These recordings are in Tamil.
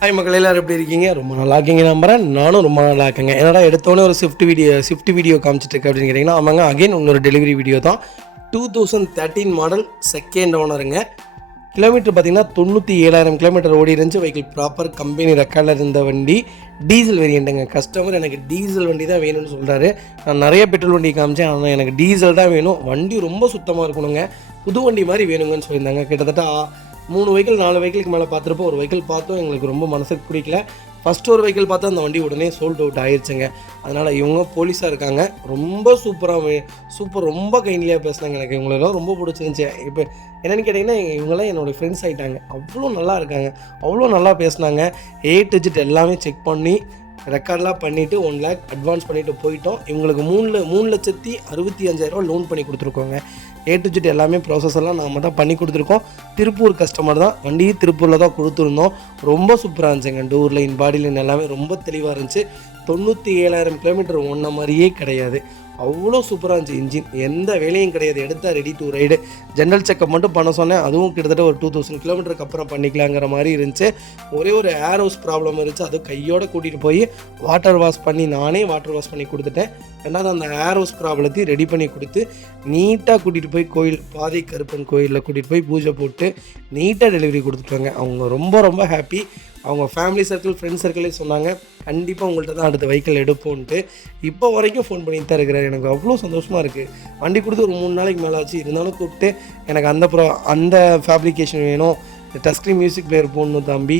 ஹாய் மக்கள், எல்லாரும் எப்படி இருக்கீங்க? ரொம்ப நல்லா இருக்கீங்க நம்புறேன். நானும் ரொம்ப நல்லா இருக்கேங்க. என்னடா எடுத்தோன்னே ஒரு ஸ்விஃப்ட் வீடியோ காமிச்சிட்டு இருக்கு அப்படின்னு கேட்டிங்கன்னா, ஆமாங்க, அகைன் இன்னொரு டெலிவரி வீடியோ தான். 2013 மாடல் செகண்ட் ஓனருங்க. கிலோமீட்டர் பார்த்தீங்கன்னா 97,000 கிலோமீட்டர் ஓடி இருந்துச்சு. வெஹிக்கிள் ப்ராப்பர் கம்பெனி ரெக்கார்டில் இருந்த வண்டி. டீசல் வேரியண்ட்டுங்க. கஸ்டமர் எனக்கு டீசல் வண்டி தான் வேணும்னு சொல்கிறாரு. நான் நிறைய பெட்ரோல் வண்டி காமிச்சேன், ஆனால் எனக்கு டீசல் தான் வேணும், வண்டி ரொம்ப சுத்தமாக இருக்கணுங்க, புது வண்டி மாதிரி வேணுங்கன்னு சொல்லியிருந்தாங்க. கிட்டத்தட்ட 3 வெஹிக்கிள் 4 வெஹிக்கிளுக்கு மேலே பார்த்துருப்போம். ஒரு வெஹிக்கிள் பார்த்தோம், எங்களுக்கு ரொம்ப மனசுக்கு பிடிக்கல. ஃபஸ்ட்டு ஒரு வெஹிக்கிள் பார்த்தா அந்த வண்டி உடனே சோல்ட் அவுட் ஆயிடுச்சுங்க. அதனால் இவங்க போலீஸாக இருக்காங்க, ரொம்ப சூப்பர் ரொம்ப கைண்ட்லியாக பேசுனாங்க. எனக்கு இவங்களெல்லாம் ரொம்ப பிடிச்சிருந்துச்சி. இப்போ என்னென்னு கேட்டிங்கன்னா, இவங்கெல்லாம் என்னோடய ஃப்ரெண்ட்ஸ் ஆகிட்டாங்க. அவ்வளோ நல்லா இருக்காங்க, அவ்வளோ நல்லா பேசுனாங்க. டிஜிட் எல்லாமே செக் பண்ணி ரெக்கார்ட்லாம் பண்ணிவிட்டு 1 lakh அட்வான்ஸ் பண்ணிவிட்டு போயிட்டோம். இவங்களுக்கு 3,65,000 லோன் பண்ணி கொடுத்துருக்கோங்க. டிஜிட் எல்லாமே ப்ராசஸ் எல்லாம் நாம் தான் பண்ணி கொடுத்துருக்கோம். திருப்பூர் கஸ்டமர் தான், வண்டி திருப்பூரில் தான் கொடுத்துருந்தோம். ரொம்ப சூப்பராக இருந்துச்சுங்க. டோர் லைன், பாடி லைன் எல்லாமே ரொம்ப தெளிவாக இருந்துச்சு. 97,000 கிலோமீட்டர் ஓடின மாதிரியே கிடையாது, அவ்வளோ சூப்பராக இருந்துச்சு. இன்ஜின் எந்த வேலையும் கிடையாது, எடுத்தால் ready to ride. General checkup மட்டும் பண்ண சொன்னேன், அதுவும் கிட்டத்தட்ட ஒரு 2000 கிலோமீட்டருக்கு அப்புறம் பண்ணிக்கலாங்கிற மாதிரி இருந்துச்சு. ஒரே ஒரு ஏர் ஹவுஸ் ப்ராப்ளம் இருந்துச்சு, அது கையோடு கூட்டிகிட்டு போய் வாட்டர் வாஷ் பண்ணி நானே வாட்டர் வாஷ் பண்ணி கொடுத்துட்டேன். ரெண்டாவது அந்த ஏர் ஹவுஸ் ப்ராப்ளத்தையும் ரெடி பண்ணி கொடுத்து நீட்டாக கூட்டிகிட்டு போய் கோயில் பாதை கருப்பன் கோயிலில் கூட்டிகிட்டு போய் பூஜை போட்டு நீட்டாக டெலிவரி கொடுத்துட்டாங்க. அவங்க ரொம்ப ஹாப்பி. அவங்க ஃபேமிலி சர்க்கிள், ஃப்ரெண்ட்ஸ் சர்க்கிளே சொன்னாங்க, கண்டிப்பாக உங்கள்கிட்ட தான் அடுத்த வெஹிக்கிள் எடுப்போன்ட்டு. இப்போ வரைக்கும் ஃபோன் பண்ணிட்டு தான் இருக்கிறார். எனக்கு அவ்வளோ சந்தோஷமாக இருக்குது. வண்டி கொடுத்து ஒரு 3 நாளைக்கு மேலே ஆச்சு. இருந்தாலும் கூப்பிட்டு எனக்கு அந்த ஃபேப்ரிகேஷன் வேணும், டச் ஸ்க்ரீன் மியூசிக் பிளேயர் போடணும் தம்பி,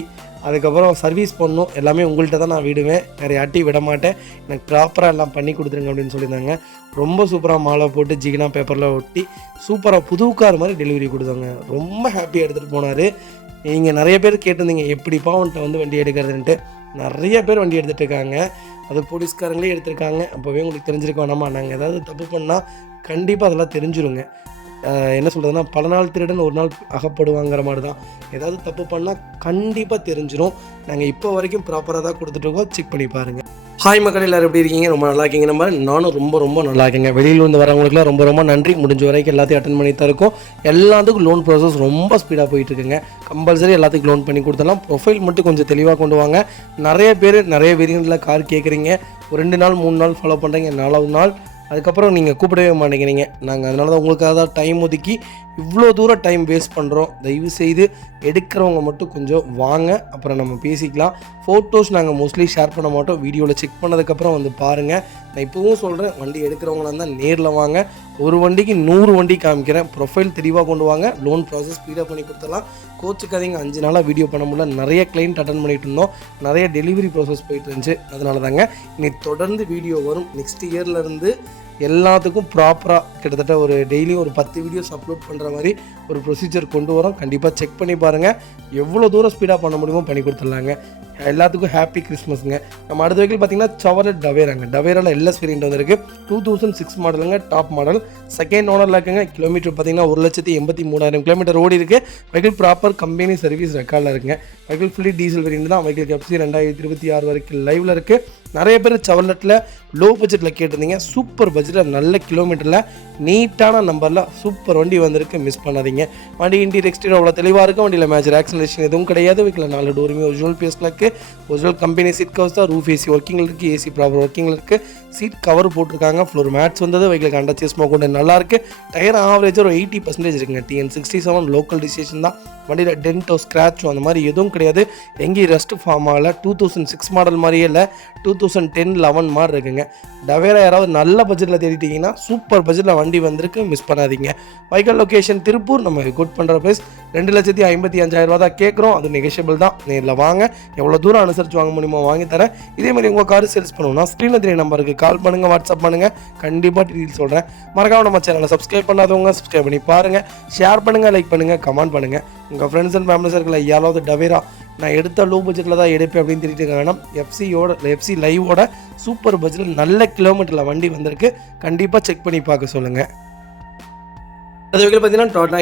அதுக்கப்புறம் சர்வீஸ் பண்ணணும், எல்லாமே உங்கள்கிட்ட தான் நான் விடுவேன், வேறு யார்ட்டையும் விட மாட்டேன், எனக்கு ப்ராப்பராக எல்லாம் பண்ணி கொடுத்துருங்க அப்படின்னு சொல்லியிருந்தாங்க. ரொம்ப சூப்பராக மாலை போட்டு ஜிகினா பேப்பரில் ஒட்டி சூப்பராக புது கார் மாதிரி டெலிவரி கொடுத்தாங்க. ரொம்ப ஹாப்பியாக எடுத்துகிட்டு போனார். நீங்கள் நிறைய பேர் கேட்டிருந்தீங்க எப்படிப்பா அவன்கிட்ட வந்து வண்டி எடுக்கிறதுன்ட்டு. நிறைய பேர் வண்டி எடுத்துகிட்டு இருக்காங்க, அது போலீஸ்காரங்களே எடுத்திருக்காங்க. அப்போவே உங்களுக்கு தெரிஞ்சிருக்க வேணாமா? நாங்கள் ஏதாவது தப்பு பண்ணால் கண்டிப்பாக அதெல்லாம் தெரிஞ்சிருங்க. என்ன சொல்கிறதுனா, பல நாள் திருடன் ஒரு நாள் அகப்படுவாங்கிற மாதிரி தான். ஏதாவது தப்பு பண்ணால் கண்டிப்பாக தெரிஞ்சிடும். நாங்கள் இப்போ வரைக்கும் ப்ராப்பராக தான் கொடுத்துட்ருக்கோம், செக் பண்ணி பாருங்கள். ஹாய் மக்கள், எல்லோரும் எப்படி இருக்கீங்க? ரொம்ப நல்லா இருக்கீங்க. நானும் ரொம்ப நல்லா இருக்கேங்க. வெளியில் வந்து வரவங்களுக்குலாம் ரொம்ப நன்றி. முடிஞ்ச வரைக்கும் எல்லாத்தையும் அட்டன் பண்ணி தான் இருக்கோம். எல்லாத்துக்கும் லோன் ப்ராசஸ் ரொம்ப ஸ்பீடாக போயிட்டுருக்குங்க. கம்பல்சரி எல்லாத்துக்கும் லோன் பண்ணி கொடுத்துடலாம். ப்ரொஃபைல் மட்டும் கொஞ்சம் தெளிவாக கொண்டு வாங்க. நிறைய பேர் நிறைய வேரியண்ட்டில் கார் கேட்குறீங்க. ஒரு 2 நாள் 3 நாள் ஃபாலோ பண்ணுறீங்க, 4வது நாள் அதுக்கப்புறம் நீங்கள் கூப்பிடவே மாட்டேங்கிறீங்க. நாங்கள் அதனால தான் உங்களுக்காக தான் டைம் ஒதுக்கி இவ்வளோ தூரம் டைம் வேஸ்ட் பண்ணுறோம். தயவு செய்து எடுக்கிறவங்க மட்டும் கொஞ்சம் வாங்க, அப்புறம் நம்ம பேசிக்கலாம். ஃபோட்டோஸ் நாங்கள் மோஸ்ட்லி ஷேர் பண்ண மாட்டோம், வீடியோவில் செக் பண்ணதுக்கப்புறம் வந்து பாருங்கள். நான் இப்போவும் சொல்கிறேன், வண்டி எடுக்கிறவங்களா இருந்தால் நேரில் வாங்க. ஒரு வண்டிக்கு 100 வண்டி காமிக்கிறேன். ப்ரொஃபைல் தெளிவாக கொண்டு வாங்க, லோன் ப்ராசஸ் ஸ்பீடாக பண்ணி கொடுத்துடலாம். கோச்சுக்காதீங்க, 5 நாளாக வீடியோ பண்ண முடியல, நிறைய கிளைண்ட் அட்டன் பண்ணிட்டு இருந்தோம், நிறைய டெலிவரி ப்ராசஸ் போயிட்டு இருந்துச்சு. அதனால தாங்க இனி தொடர்ந்து வீடியோ வரும். நெக்ஸ்ட் இயர்லேருந்து எல்லாத்துக்கும் ப்ராப்பராக கிட்டத்தட்ட ஒரு டெய்லியும் ஒரு 10 வீடியோஸ் அப்லோட் பண்ணுற மாதிரி ஒரு ப்ரொசீஜர் கொண்டு வரோம். கண்டிப்பாக செக் பண்ணி பாருங்கள், எவ்வளோ தூரம் ஸ்பீடாக பண்ண முடியுமோ பண்ணி கொடுத்துட்லாங்க. எல்லாத்துக்கும் ஹாப்பி கிறிஸ்மஸ்ங்க. நம்ம அடுத்த வெஹிக்கிள் பார்த்தீங்கன்னா செவர்லெட் டவேராங்க. டவேராவில் எல்எஸ் வேரியண்ட் வந்துருக்கு. 2006 மாடலுங்க, டாப் மாடல், செகண்ட் ஓனரில் இருக்குங்க. கிலோமீட்டர் பார்த்தீங்கன்னா 1,83,000 கிலோமீட்டர் ஓடி இருக்குது. வெஹிக்கிள் ப்ராப்பர் கம்பெனி சர்வீஸ் ரெக்கார்டில் இருக்குங்க. வெஹிக்கிள் ஃபுல்லி டீசல் வேரியண்ட் தான். வெஹிக்கிள் எஃப்சி 2026 வரைக்கும் லைவில் இருக்குது. நிறைய பேர் செவர்லெட்டில் லோ பட்ஜெட்டில் கேட்டிருந்தீங்க. சூப்பர் பட்ஜெட்டில் நல்ல கிலோமீட்டரில் நீட்டான நம்பரில் சூப்பர் வண்டி வந்திருக்கு, மிஸ் பண்ணாதீங்க. வண்டி இன்டீரியர் எக்ஸ்டீரியர் அவ்வளோ தெளிவாக இருக்கும். வண்டியில் மேஜர் ஆக்சலேஷன் எதுவும் கிடையாது. வீட்டில் 4 டோருமே ஒரிஜினல் பேஸில் இருக்குது. ஒரிஜினல் கம்பெனி சீட் கவர்ஸ் தான். ரூஃப் ஏசி ஒர்க்கிங்கில் இருக்குது, ஏசி ப்ராப்பர் ஒர்க்கிங்கில் இருக்குது. சீட் கவர் போட்டிருக்காங்க. ஃப்ளோர் மேட்ஸ் வந்தது. வெஹிக்கிளுக்கு அண்டர் சேஸ் மோகோண்டு நல்லாயிருக்கு. டயர் ஆவரேஜ் ஒரு 80% இருக்குங்க. TN67 லோக்கல் டிசிஷன் தான். வண்டியில் டென்ட்டோ ஸ்க்ராச்சோ அந்த மாதிரி எதுவும் கிடையாது. எங்கேயும் ரஸ்ட் ஃபார்ம் ஆகலை. 2006 மாடல் மாதிரியே இல்லை, 2010-11 மாதிரி இருக்குங்க. டவேரா யாராவது நல்ல பட்ஜெட்டில் தேடிட்டிங்கன்னா சூப்பர் பட்ஜெட்டில் வண்டி வந்திருக்கு, மிஸ் பண்ணாதீங்க. Vehicle location Tiruppur. நம்ம குட் பண்ணுற ப்ரைஸ் 2,55,000 தான் கேட்குறோம். அது நெகோஷியபிள் தான். நேரில் வாங்க, எவ்வளோ தூரம் அனுசரித்து வாங்க முடியுமோ வாங்கி தரேன். இதேமாதிரி உங்கள் கார் சேல்ஸ் பண்ணணும்னா ஸ்க்ரீனில் தெரிய நம்பருக்கு கால் பண்ணுங்கள், வாட்ஸ்அப் பண்ணுங்கள், கண்டிப்பாக டீட்டெயில் சொல்கிறேன். மறக்காம நம்ம சேனலை சப்ஸ்கிரைப் பண்ணாதவங்க சப்ஸ்கிரைப் பண்ணி பாருங்கள், ஷேர் பண்ணுங்கள், லைக் பண்ணுங்கள், கமெண்ட் பண்ணுங்கள். உங்கள் ஃப்ரெண்ட்ஸ் அண்ட் ஃபேமிலி சர்க்கிளில் யாராவது டவேரா நான் எடுத்த லோ பட்ஜெட்டில் தான் எடுப்பேன் அப்படின்னு தெரிவிட்டு வேணாம். எஃப்சி லைவோட சூப்பர் பட்ஜெட்டில் நல்ல கிலோமீட்டரில் வண்டி வந்திருக்கு, கண்டிப்பாக செக் பண்ணி பார்க்க சொல்லுங்கள். அது வகையில் பார்த்தீங்கன்னா டாடா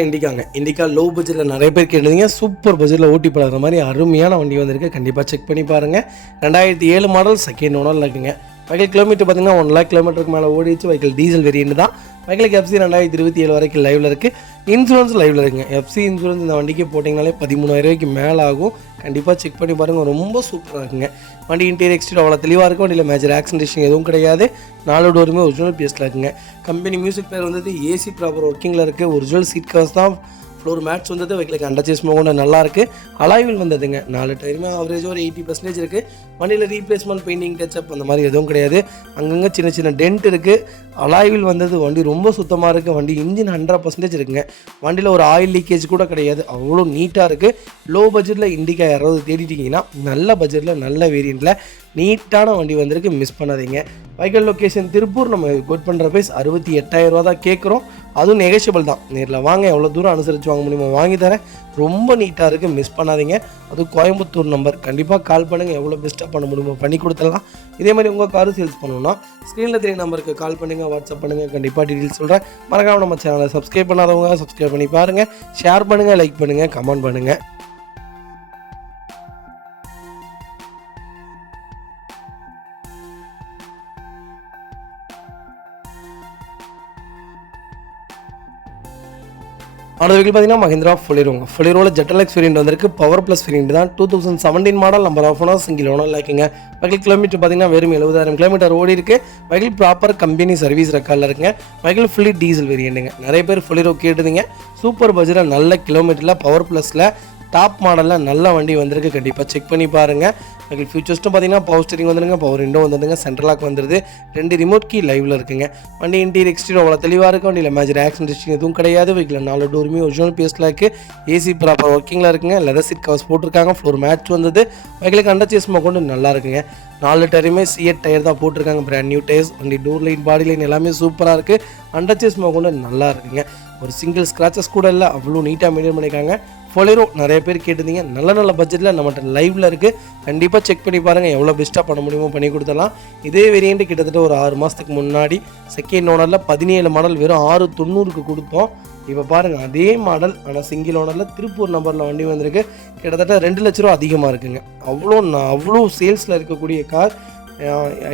இண்டிகா லோ பட்ஜெட்டில் நிறைய பேர் கேட்டிருந்தீங்க. சூப்பர் பட்ஜெட்டில் ஓட்டி பழகிற மாதிரி அருமையான வண்டி வந்திருக்கு, கண்டிப்பாக செக் பண்ணி பாருங்கள். 2007 மாடல், செகண்ட் ஓனரில் இருக்குங்க. வெஹிக்கிள் கிலோமீட்டர் பார்த்தீங்கன்னா 1 லேக் கிலோமீட்டருக்கு மேலே ஓடிச்சு. வெஹிக்கிள் டீசல் வேரியன்ட் தான். வெஹிக்கிளுக்கு எஃப்சி 2027 வரைக்கும் லைவில் இருக்குது. இன்சூரன்ஸ் லைவில் இருக்குங்க. எஃப்சி இன்சூரன்ஸ் இந்த வண்டிக்கு போட்டிங்கனாலே 13,000 மேலே ஆகும். கண்டிப்பாக செக் பண்ணி பாருங்கள், ரொம்ப சூப்பராக இருக்குங்க. வண்டி இன்டீரியர் எக்ஸ்டீரியர் அவ்வளோ தெளிவாக இருக்கும். வண்டியில் மேஜர் ஆக்சிடென்டேஷன் எதுவும் கிடையாது. 4 டோருமே ஒரிஜினல் பீஸில் இருக்குங்க. கம்பெனி மியூசிக் பிளேயர் வந்தது ஏசி ப்ராப்பர் ஒர்க்கிங்கில் இருக்குது. ஒரிஜினல் சீட் கவர்ஸ் தான். ஃப்ளோர் மேட்ச் வந்தது. வெஹிக்கிளுக்கு அண்டர்சேஸ் மோகோட நல்லாயிருக்கு. அலாய்வில் வந்ததுங்க. 4 டயருமே ஆவரேஜ் ஒரு 80% இருக்குது. வண்டியில் ரீப்ளேஸ்மெண்ட் பெயிண்டிங் டச்சப் அந்த மாதிரி எதுவும் கிடையாது. அங்கங்கே சின்ன சின்ன டென்ட் இருக்குது. அலாய்வில் வந்தது. வண்டி ரொம்ப சுத்தமாக இருக்குது. வண்டி இன்ஜின் 100% இருக்குங்க. வண்டியில் ஒரு ஆயில் லீக்கேஜ் கூட கிடையாது. அவ்வளோ நீட்டாக இருக்குது. லோ பட்ஜெட்டில் இண்டிகா யாராவது தேடிட்டிங்கன்னா நல்ல பட்ஜெட்டில் நல்ல வேரியண்ட்டில் நீட்டான வண்டி வந்திருக்கு. மிஸ் பண்ணாதீங்க. Vehicle location Tiruppur. நம்ம கோட் பண்ணுற ப்ரைஸ் 68,000 தான் கேட்குறோம். அதுவும் நெகோஷியபிள் தான். நேரில் வாங்க, எவ்வளோ தூரம் அனுசரித்து வாங்க முடியுமோ வாங்கி தரேன். ரொம்ப நீட்டாக இருக்குது. மிஸ் பண்ணாதீங்க. அதுவும் கோயம்புத்தூர் நம்பர். கண்டிப்பாக கால் பண்ணுங்கள். எவ்வளோ பெஸ்ட்டாக பண்ண முடியுமோ பண்ணி கொடுத்துடலாம். இதே மாதிரி உங்கள் காரு சேல்ஸ் பண்ணணும்னா ஸ்க்ரீனில் தெரிய நம்பருக்கு கால் பண்ணுங்கள், வாட்ஸ்அப் பண்ணுங்கள். கண்டிப்பாக டீட்டெயில்ஸ் சொல்கிறேன். மறக்காம நம்ம சேனலை சப்ஸ்கிரைப் பண்ணாதவங்க சப்ஸ்கிரைப் பண்ணி பாருங்கள். ஷேர் பண்ணுங்கள், லைக் பண்ணுங்கள், கமெண்ட் பண்ணுங்கள். அடுத்த வெஹிக்கிள் பார்த்தீங்கன்னா மஹிந்திரா ஃபொலிரோங்க. ஃபொலிரோவில் ஜெட்டலெக்ஸ் வேரியன்ட் வந்திருக்கு. பவர் ப்ளஸ் வேரியன்ட் தான். 2017 model. Number of owner single owner லைக்குங்க. வெஹிக்கிள் கிலோமீட்டர் பார்த்தீங்கன்னா வெறும் 70,000 கிலோமீட்டர் ஓடி இருக்குது. வெஹிக்கிள் ப்ராப்பர் கம்பெனி சர்வீஸ் ரெக்கார்டில் இருக்குங்க. வெஹிக்கிள் ஃபுல்லி டீசல் வேரியண்ட்டுங்க. நிறைய பேர் ஃபொலிரோ கேட்டுதுங்க. சூப்பர் பட்ஜெட்டில் நல்ல கிலோமீட்டரில் பவர் ப்ளஸில் டாப் மாடலில் நல்ல வண்டி வந்திருக்கு. கண்டிப்பாக செக் பண்ணி பாருங்கள். வெஹிக்கிள் ஃபியூச்சர்ஸ்ட்டும் பார்த்தீங்கன்னா பவர் ஸ்டீரிங் வந்துடுங்க, பவர் விண்டோ வந்துடுங்க, சென்ட்ரல் லாக் வந்துடுது, 2 ரிமோட் கீ லைவில் இருக்குங்க. வண்டி இன்டீரியர் எக்ஸ்டீரியர் அவ்வளோ தெளிவாக இருக்கும். வண்டியில் மேஜர் ஆக்சிடென்டேஷன் எதுவும் கிடையாது. வெஹிக்கிள் 4 டோருமே ஒரிஜினல் பீஸில் இருக்குது. ஏசி ப்ராப்பர் ஒர்க்கிங்கில் இருக்குங்க. லெதர் சீட் கவர்ஸ் போட்டிருக்காங்க. ஃப்ளோர் மேட்ச் வந்தது. வெஹிக்கிளுக்கு அண்டர்சேஸ் கொண்டு நல்லா இருக்குங்க. 4 டயருமே சிஎட் டயர் தான் போட்டிருக்காங்க. Brand new tyres. வண்டி டோர் லைன் பாடி லைன் எல்லாமே சூப்பராக இருக்குது. அண்டர்சேஸ் கொண்டு நல்லா இருக்குங்க. ஒரு சிங்கிள் ஸ்க்ராச்சஸ் கூட இல்லை. அவ்வளோ நீட்டாக மெயின்டைன் பண்ணியிருக்காங்க. ஃபொலிரோ நிறைய பேர் கேட்டிருந்தீங்க. நல்ல பட்ஜெட்டில் நம்மகிட்ட லைவில் இருக்குது. கண்டிப்பாக செக் பண்ணி பாருங்கள். எவ்வளோ பெஸ்ட்டாக பண்ண முடியுமோ பண்ணி கொடுத்துடலாம். இதே வேரியண்ட் கிட்டத்தட்ட ஒரு 6 மாதத்துக்கு முன்னாடி செகண்ட் ஓனரில் 17 மாடல் வெறும் 690க்கு கொடுத்தோம். இப்போ பாருங்கள் அதே மாடல், ஆனால் சிங்கிள் ஓனரில் திருப்பூர் நம்பரில் வண்டி வந்திருக்கு. கிட்டத்தட்ட 2 லட்ச ரூபா அதிகமாக இருக்குங்க. அவ்வளோ சேல்ஸில் இருக்கக்கூடிய கார்.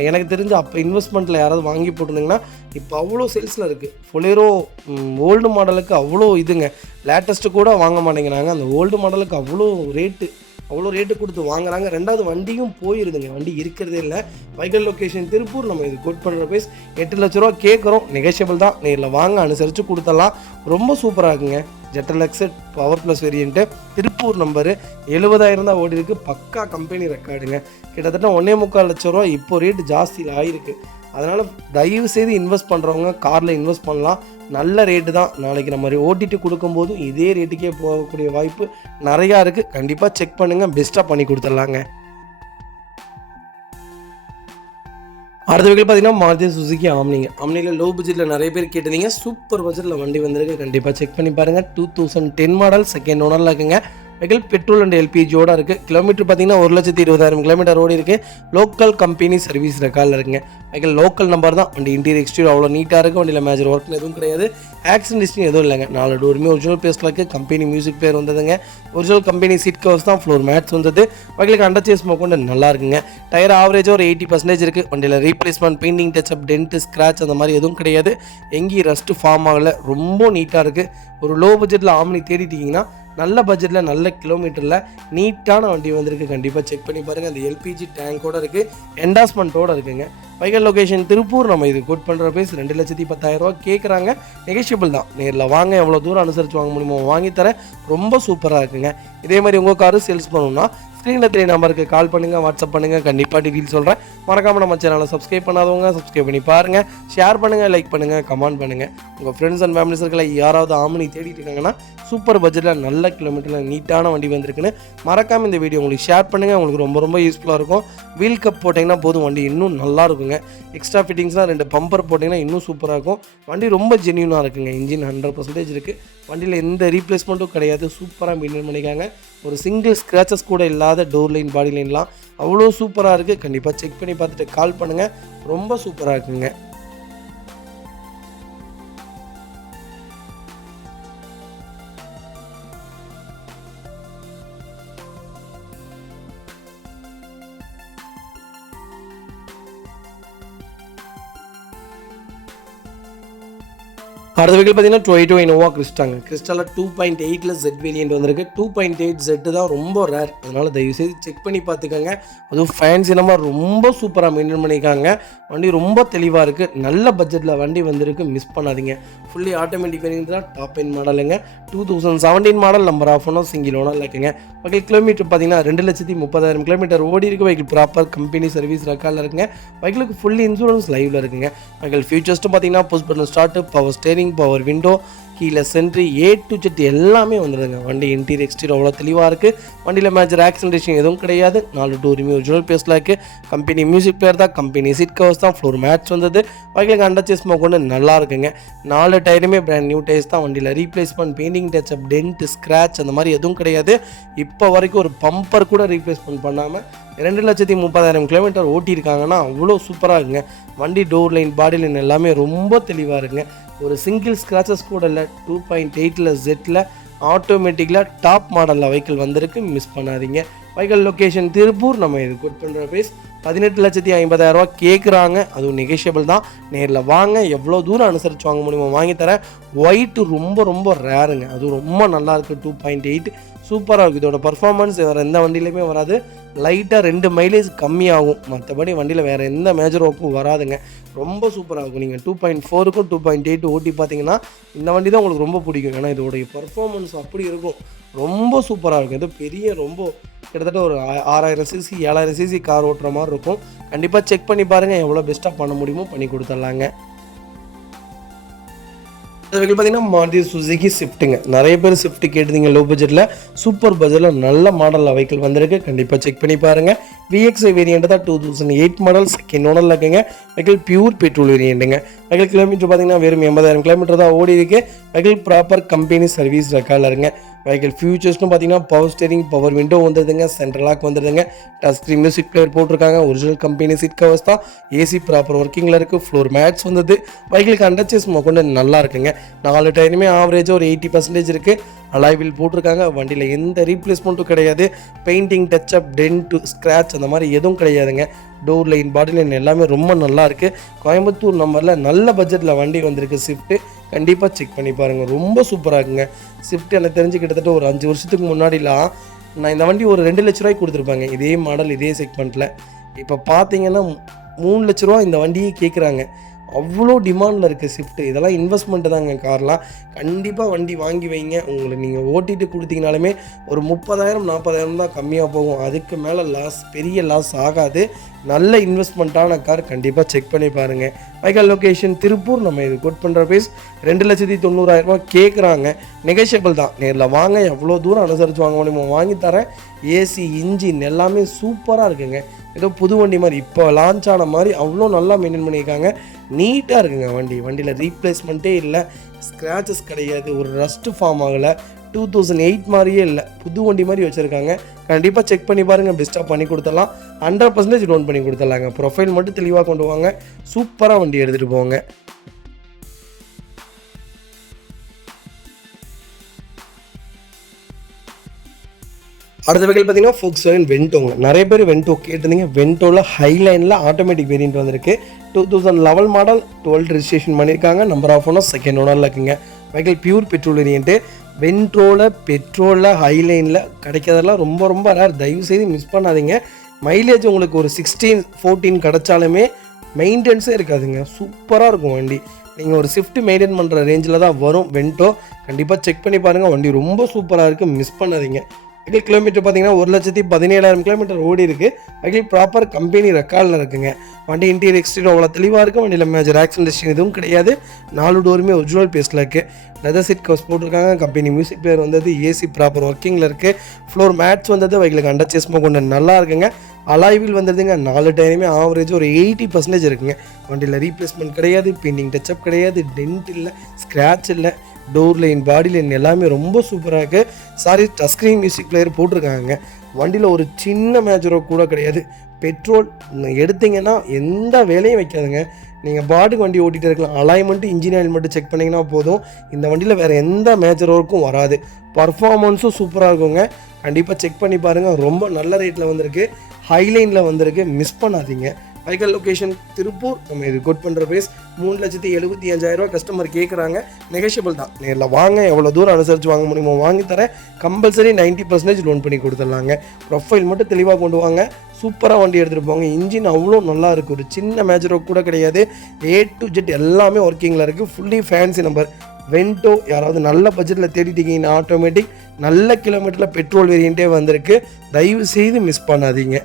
எனக்கு தெரிஞ்சு அப்போ இன்வெஸ்ட்மெண்ட்டில் யாராவது வாங்கி போட்டிருந்தீங்கன்னா இப்போ அவ்வளோ சேல்ஸில் இருக்குது. ஃபொலிரோ ஓல்டு மாடலுக்கு அவ்வளோ இதுங்க. லேட்டஸ்ட்டு கூட வாங்க மாட்டேங்கிறாங்க. அந்த ஓல்டு மாடலுக்கு அவ்வளோ ரேட்டு கொடுத்து வாங்குறாங்க. ரெண்டாவது வண்டியும் போயிருதுங்க. வண்டி இருக்கிறதே இல்லை. Vehicle location Tiruppur. நம்ம இது கோட் பண்ணுற ப்ரைஸ் 8 லட்ச ரூபா கேட்குறோம். நெகோஷியபிள் தான். நேரில் வாங்க, அனுசரித்து கொடுத்துடலாம். ரொம்ப சூப்பராக இருக்குங்க. ZLX power plus variant. Tiruppur number. 70,000 தான் ஓடி இருக்குது. பக்கா கம்பெனி ரெக்கார்டுங்க. கிட்டத்தட்ட 1.25 லட்ச ரூபா இப்போ ரேட்டு ஜாஸ்தியில் ஆகிருக்கு. அதனால் தயவு செய்து இன்வெஸ்ட் பண்ணுறவங்க காரில் இன்வெஸ்ட் பண்ணலாம். நல்ல ரேட்டு தான். நாளைக்கு நம்ம ஓட்டிட்டு கொடுக்கும்போதும் இதே ரேட்டுக்கே போகக்கூடிய வாய்ப்பு நிறையா இருக்குது. கண்டிப்பாக செக் பண்ணுங்கள். பெஸ்ட்டாக பண்ணி கொடுத்துட்லாங்க. அடுத்த வெஹிக்கிள் பார்த்தீங்கன்னா மாருதி சுசுகி ஆம்னிங்க. ஆம்னியில் லோ பட்ஜெட்டில் நிறைய பேர் கேட்டிருந்தீங்க. சூப்பர் பட்ஜெட்டில் வண்டி வந்திருக்கு. கண்டிப்பாக செக் பண்ணி பாருங்கள். 2010 மாடல் செகண்ட் ஓனரில் இருக்குங்க. வெஹிக்கிள் பெட்ரோல் அண்ட் எல்பிஜியோட இருக்குது. கிலோமீட்டர் பார்த்தீங்கன்னா 1,20,000 கிலோமீட்டர் ஓடி இருக்குது. லோக்கல் கம்பெனி சர்வீஸ் ரெக்கார்டில் இருக்குங்க. வெஹிக்கிள் லோக்கல் நம்பர் தான். வண்டி இன்டீரியர் எக்ஸ்டீரியர் அவ்வளோ நீட்டாக இருக்குது. வண்டியில் மேஜர் ஒர்க் எதுவும் கிடையாது. ஆக்சிடென்ட் ஹிஸ்ட்ரி எதுவும் இல்லைங்க. 4 டோருமே ஒரிஜினல் பேஸில் இருக்குது. கம்பெனி மியூசிக் பிளேயர் வந்ததுங்க. ஒரிஜினல் கம்பெனி சீட் கவர்ஸ் தான். ஃப்ளோர் மேட்ச் வந்தது. வெஹிக்கிளுக்கு அண்டர்சேஸ் கொண்டு நல்லா இருக்குங்க. டயர் ஆவரேஜாக ஒரு 80% இருக்குது. வண்டியில் replacement painting touchup dent scratch அந்த மாதிரி எதுவும் கிடையாது. எங்கேயும் ரஸ்ட்டு ஃபார்ம் ஆகலை. ரொம்ப நீட்டாக இருக்குது. ஒரு லோ பட்ஜெட்டில் ஆம்னி தேடிட்டிங்கன்னா நல்ல பட்ஜெட்டில் நல்ல கிலோமீட்டரில் நீட்டான வண்டி வந்திருக்கு. கண்டிப்பாக செக் பண்ணி பாருங்கள். அந்த எல்பிஜி டேங்கோடு இருக்குது. என்டாஸ்மெண்ட்டோடு இருக்குங்க. Vehicle location Tiruppur. நம்ம இது கோட் பண்ணுற ப்ரைஸ் 2,10,000 கேட்குறாங்க. நெகோஷியபிள் தான். நேரில் வாங்க, எவ்வளோ தூரம் அனுசரித்து வாங்க முடியுமோ வாங்கி தரேன். ரொம்ப சூப்பராக இருக்குங்க. இதே மாதிரி உங்கள் காரு சேல்ஸ் பண்ணணும்னா ஸ்க்ரீனில் தெரிய நம்பருக்கு கால் பண்ணுங்கள், வாட்ஸ்அப் பண்ணுங்கள். கண்டிப்பாக டீட்டெயில் சொல்கிறேன். மறக்காமல் நம்ம சேனலை சப்ஸ்கிரைப் பண்ணாதவங்க சப்ஸ்கிரைப் பண்ணி பாருங்கள். ஷேர் பண்ணுங்கள், லைக் பண்ணுங்கள், கமெண்ட் பண்ணுங்கள். உங்கள் ஃப்ரெண்ட்ஸ் அண்ட் ஃபேமிலி சர்க்கிளில் யாராவது ஆம்னி தேடிட்டு இருக்காங்கன்னா சூப்பர் பட்ஜெட்டில் நல்ல கிலோமீட்டரில் நீட்டான வண்டி வந்திருக்குன்னு மறக்காமல் இந்த வீடியோ உங்களுக்கு ஷேர் பண்ணுங்கள். உங்களுக்கு ரொம்ப யூஸ்ஃபுல்லாக இருக்கும். வீல் கப் போட்டிங்கன்னா போதும், வண்டி இன்னும் நல்லா இருக்குங்க. எக்ஸ்ட்ரா ஃபிட்டிங்ஸ்லாம் 2 பம்பர் போட்டிங்கன்னா இன்னும் சூப்பராக இருக்கும். வண்டி ரொம்ப ஜென்யூனாக இருக்குங்க. இன்ஜின் 100% இருக்குது. வண்டியில் எந்த ரீப்ளேஸ்மெண்ட்டும் கிடையாது. சூப்பராக மெயின்டைன் பண்ணிக்காங்க. ஒரு சிங்கிள் ஸ்க்ராச்சஸ் கூட இல்லாத டோர் லைன் பாடி லைன்லாம் அவ்வளோ சூப்பராக இருக்குது. கண்டிப்பாக செக் பண்ணி பார்த்துட்டு கால் பண்ணுங்கள். ரொம்ப சூப்பராக இருக்குங்க. அடுத்த வெஹிக்கிள் பார்த்தீங்கன்னா டொயோட்டோ இனோவா கிறிஸ்டாங்க. கிறிஸ்டாவில் 2.8 Z வேரியன்ட் வந்திருக்கு. 2.8 Z தான் ரொம்ப ரேர், அதனால் தயவுசெய்து செக் பண்ணி பார்த்துக்கோங்க. அதுவும் ஃபேன்சி நம்ம ரொம்ப சூப்பராக மெயின்டைன் பண்ணியிருக்காங்க. வண்டி ரொம்ப தெளிவாக இருக்குது, நல்ல பட்ஜெட்டில் வண்டி வந்திருக்கு, மிஸ் பண்ணாதீங்க. ஃபுல்லி ஆட்டோமேட்டிக் வேரியன்ட் தான், டாப் எண்ட் மாடலுங்க. 2017 model, number of owner, single owner இருக்குங்க. வெஹிக்கிள் கிலோமீட்டர் பார்த்தீங்கன்னா 2,30,000 கிலோமீட்டர் ஓடி இருக்குது. வெஹிக்கிள் ப்ராப்பர் கம்பெனி சர்வீஸ் ரெக்கார்டில் இருக்குங்க. வெஹிக்கிளுக்கு ஃபுல்லி இன்சூரன்ஸ் லைவில் இருக்குங்க. வெஹிக்கிள் ஃபியூச்சர்ஸ்ட்டு பார்த்தீங்கன்னா push button start, power steering, power window, கீழே சென்ட்ரி, A to Z எல்லாமே வந்துடுங்க. வண்டி இன்டீரியர் எக்ஸ்டீரியர் அவ்வளோ தெளிவாக இருக்குது. வண்டியில் மேஜர் ஆக்சிடென்டேஷன் எதுவும் கிடையாது. 4 டோருமே ஒரிஜினல் பேஸில் இருக்குது. கம்பெனி மியூசிக் பிளேயர் தான், கம்பெனி சீட் கவர்ஸ் தான், ஃப்ளோர் மேட்ச் வந்தது. வகைகளுக்கு அண்டர்ச்சேஸ் கொண்டு நல்லா இருக்குங்க. 4 டயருமே பிராண்ட் நியூ டயர்ஸ் தான். வண்டியில் replacement, painting touchup, dent, scratch அந்த மாதிரி எதுவும் கிடையாது. இப்போ வரைக்கும் ஒரு பம்பர் கூட ரீப்ளேஸ்மெண்ட் பண்ணாமல் 2,30,000 கிலோமீட்டர் ஓட்டியிருக்காங்கன்னா அவ்வளோ சூப்பராக இருக்குங்க. வண்டி டோர் லைன், பாடி லைன் எல்லாமே ரொம்ப தெளிவாக இருக்குங்க. ஒரு சிங்கிள் ஸ்க்ராச்சஸ் கூட இல்லை. 2.8 Z ஆட்டோமேட்டிக்கில் டாப் மாடலில் வெஹிக்கிள் வந்திருக்கு, மிஸ் பண்ணாதீங்க. Vehicle location Tiruppur. நம்ம இது கோட் பண்ணுற ப்ரைஸ் 18,50,000 கேட்குறாங்க. அதுவும் நெகோஷியபிள் தான். நேரில் வாங்க, எவ்வளோ தூரம் அனுசரித்து வாங்க முடியுமோ வாங்கி தரேன். ஒயிட்டு ரொம்ப ரொம்ப ரேருங்க, அதுவும் ரொம்ப நல்லாயிருக்கு. 2.8 சூப்பராக இருக்குது. இதோட பர்ஃபார்மன்ஸ் வேறு எந்த வண்டியிலையுமே வராது. லைட்டாக 2 மைலேஜ் கம்மியாகும், மற்றபடி வண்டியில் வேறு எந்த மேஜர் ஒர்க்கும் வராதுங்க. ரொம்ப சூப்பராக இருக்கும். நீங்கள் 2.4க்கும் 2.8 ஓட்டி பார்த்தீங்கன்னா இந்த வண்டி தான் உங்களுக்கு ரொம்ப பிடிக்கும். ஏன்னா இதோடைய பர்ஃபார்மன்ஸ் அப்படி இருக்கும், ரொம்ப சூப்பராக இருக்கும். ஏதோ பெரிய ரொம்ப கிட்டத்தட்ட ஒரு 6,000 cc 7,000 cc கார் ஓட்டுற மாதிரி இருக்கும். கண்டிப்பாக செக் பண்ணி பாருங்கள், எவ்வளோ பெஸ்ட்டாக பண்ண முடியுமோ பண்ணி கொடுத்துட்லாங்க. வெஹிக்கிள் பார்த்தீங்கன்னா மாருதி சுசுகி ஸ்விஃப்ட்டுங்க. நிறைய பேர் ஸ்விஃப்ட் கேட்டுருந்தீங்க லோ பட்ஜெட்டில். சூப்பர் பட்ஜெட்டில் நல்ல மாடலில் வெஹிக்கிள் வந்திருக்கு, கண்டிப்பாக செக் பண்ணி பாருங்கள். VXI வேரியண்ட் தான், 2008 மாடல், செகண்ட் ஓனரில் இருக்குங்க. வெஹிக்கிள் பியூர் பெட்ரோல் வேரியண்ட்டுங்க. வெஹிக்கிள் கிலோமீட்டர் பார்த்தீங்கன்னா வெறும் 80,000 கிலோமீட்டர் தான் ஓடி இருக்குது. வெஹிக்கிள் ப்ராப்பர் கம்பெனி சர்வீஸ் ரெக்கார்டில் இருக்குங்க. வெஹிக்கிள் ஃபியூச்சர்ஸ்னு பார்த்தீங்கன்னா பவர் ஸ்டேரிங், பவர் விண்டோ வந்துடுதுங்க, சென்ட்ரல் லாக் வந்துடுதுங்க, டச் ஸ்க்ரீன் மியூசிக் பிளேயர் போட்டிருக்காங்க, ஒரிஜினல் கம்பெனி சீட் கவர்ஸ் தான், AC ப்ராப்பர் ஒர்க்கிங்கில் இருக்குது, ஃப்ளோர் மேட்ஸ் வந்தது. வெஹிக்கிளுக்கு அண்டர்ச்சேஸ் கொண்டு நல்லா இருக்குங்க. 4 டயருமே ஆவரேஜாக ஒரு 80% இருக்குது. அலாய் வீல் போட்டிருக்காங்க. வண்டியில் எந்த ரீப்ளேஸ்மெண்ட்டும் கிடையாது. பெயிண்டிங், டச்சப், டென்ட், ஸ்க்ராட்ச் அந்த மாதிரி எதுவும் கிடையாதுங்க. டோர் லைன், பாடி லைன் எல்லாமே ரொம்ப நல்லா இருக்குது. கோயம்புத்தூர் நம்பரில் நல்ல பட்ஜெட்டில் வண்டி வந்திருக்கு ஸ்விஃப்ட்டு. கண்டிப்பாக செக் பண்ணி பாருங்கள், ரொம்ப சூப்பராக இருக்குங்க. ஸ்விஃப்ட் எனக்கு தெரிஞ்சு கிட்டத்தட்ட ஒரு 5 வருஷத்துக்கு முன்னாடிலாம் நான் இந்த வண்டி ஒரு 2 லட்ச ரூபாய்க்கு கொடுத்துருப்பாங்க, இதே மாடல் இதே செக்மெண்ட்டில். இப்போ பார்த்தீங்கன்னா 3 லட்ச ரூபா இந்த வண்டியே கேட்குறாங்க. அவ்வளோ டிமாண்டில் இருக்குது ஸ்விஃப்ட்டு. இதெல்லாம் இன்வெஸ்ட்மெண்ட்டு தாங்க கார்லாம். கண்டிப்பாக வண்டி வாங்கி வைங்க. உங்களுக்கு நீங்கள் ஓட்டிகிட்டு கொடுத்தீங்கனாலுமே ஒரு 30,000 40,000 தான் கம்மியாக போகும். அதுக்கு மேலே பெரிய லாஸ் ஆகாது. நல்ல இன்வெஸ்ட்மெண்ட்டான கார், கண்டிப்பாக செக் பண்ணி பாருங்கள். Vehicle location Tiruppur. நம்ம இது கோட் பண்ணுற ப்ரைஸ் 2,90,000 கேட்குறாங்க. நெகோஷியபிள் தான். நேரில் வாங்க, எவ்வளோ தூரம் அனுசரித்து வாங்க முடியுமோ வாங்கி தரேன். AC, இன்ஜின் எல்லாமே சூப்பராக இருக்குங்க. ஏதோ புது வண்டி மாதிரி, இப்போ லான்ச் ஆன மாதிரி அவ்வளோ நல்லா மெயின்டைன் பண்ணியிருக்காங்க. நீட்டாக இருக்குங்க வண்டி. வண்டியில் ரீப்ளேஸ்மெண்ட்டே இல்லை, ஸ்க்ராச்சஸ் கிடையாது, ஒரு ரஸ்ட்டு ஃபார்ம் ஆகலை. 2008 மாதிரியே இல்லை, புது வண்டி மாதிரி வச்சுருக்காங்க. கண்டிப்பாக செக் பண்ணி பாருங்கள், பெஸ்ட்டாக பண்ணி கொடுத்துடலாம். 100% லோன் பண்ணி கொடுத்துடலாங்க. ப்ரொஃபைல் மட்டும் தெளிவாக கொண்டு வாங்க, சூப்பராக வண்டி எடுத்துகிட்டு போங்க. அடுத்த வெஹிக்கிள் பார்த்தீங்கன்னா Volkswagen வென்டோங்க. நிறைய பேர் வென்டோ கேட்டிருந்தீங்க. வென்டோவில் ஹைலைனில் ஆட்டோமேட்டிக் வேரியண்ட் வந்திருக்கு. 2011 மாடல், 12 ரெஜிஸ்ட்ரேஷன் பண்ணியிருக்காங்க. நம்பர் ஆஃப் ஓனர் செகண்ட் ஓனரில் இருக்குங்க. Vehicle pure petrol variant. பெட்ரோலில் ஹைலைனில் கிடைக்கிறதெல்லாம் ரொம்ப ரொம்ப ரேர், தயவுசெய்து மிஸ் பண்ணாதீங்க. மைலேஜ் உங்களுக்கு ஒரு 16-14 கிடச்சாலுமே மெயின்டெனன்ஸே இருக்காதுங்க. சூப்பராக இருக்கும் வண்டி. நீங்கள் ஒரு ஸ்விஃப்ட் மெயின்டைன் பண்ணுற ரேஞ்சில் தான் வரும் வென்டோ. கண்டிப்பாக செக் பண்ணி பாருங்கள், வண்டி ரொம்ப சூப்பராக இருக்குது, மிஸ் பண்ணாதீங்க. வெஹிக்கிள் கிலோமீட்டர் பார்த்தீங்கன்னா 1,17,000 கிலோமீட்டர் ஓடி இருக்குது. வெஹிக்கிள் ப்ராப்பர் கம்பெனி ரெக்கார்டில் இருக்குங்க. வண்டி இன்டீரியர் எக்ஸ்டீரியர் அவ்வளோ தெளிவாக இருக்குது. வண்டியில் மேஜர் ஆக்சிடென்டேஷன் எதுவும் கிடையாது. 4 டோருமே ஒரிஜினல் பேஸில் இருக்குது. லெதர் சீட் கவர்ஸ் போட்டிருக்காங்க. கம்பெனி மியூசிக் பிளேயர் வந்தது. AC ப்ராப்பர் ஒர்க்கிங்கில் இருக்குது. ஃப்ளோர் மேட்ச் வந்தது. வெஹிக்கிளுக்கு அண்டர்ச்சேஸ் கொண்டு நல்லா இருக்குங்க. அலாய் வீல் வந்துடுதுங்க. 4 டயருமே ஆவரேஜ் ஒரு 80% இருக்குங்க. வண்டியில் ரீப்ளேஸ்மெண்ட் கிடையாது, பெயிண்டிங் டச்சப் கிடையாது, டென்ட் இல்லை, ஸ்க்ராட்ச் இல்லை, டோர் லைன், பாடி லைன் எல்லாமே ரொம்ப சூப்பராக இருக்குது. டச் ஸ்க்ரீன் மியூசிக் பிளேயர் போட்டிருக்காங்க. வண்டியில் ஒரு சின்ன மேஜரோ கூட கிடையாது. பெட்ரோல் எடுத்திங்கன்னா எந்த வேலையும் வைக்காதுங்க. நீங்கள் பாட்டுக்கு வண்டி ஓட்டிகிட்டு இருக்கலாம். அலைன்மெண்ட்டு, இன்ஜின் ஆயில் மட்டும் செக் பண்ணிங்கன்னா போதும். இந்த வண்டியில் வேறு எந்த மேஜர் ஒர்க்கும் வராது. பர்ஃபார்மன்ஸும் சூப்பராக இருக்குங்க. கண்டிப்பாக செக் பண்ணி பாருங்கள். ரொம்ப நல்ல ரேட்டில் வந்திருக்கு, ஹைலைனில் வந்திருக்கு, மிஸ் பண்ணாதீங்க. Vehicle location Tiruppur. நம்ம இது கோட் பண்ணுற ப்ரைஸ் 3,75,000 கஸ்டமர் கேட்குறாங்க. நெகோஷியபிள் தான். நேரில் வாங்க, எவ்வளோ தூரம் அனுசரித்து வாங்க முடியுமோ வாங்கி தரேன். கம்பல்சரி 90% லோன் பண்ணி கொடுத்துடலாங்க. ப்ரொஃபைல் மட்டும் தெளிவாக கொண்டு வாங்க. சூப்பராக வண்டி எடுத்துகிட்டு போங்க. இன்ஜின் அவ்வளோ நல்லா இருக்குது. ஒரு சின்ன மேஜரோ கூட கிடையாது. A to Z எல்லாமே ஒர்க்கிங்கில் இருக்குது. Fully fancy number. வென்டோ யாராவது நல்ல பட்ஜெட்டில் தேடிட்டீங்கன்னா ஆட்டோமேட்டிக் நல்ல கிலோமீட்டரில் பெட்ரோல் வேரியண்ட்டே வந்திருக்கு. தயவு செய்து மிஸ் பண்ணாதீங்க.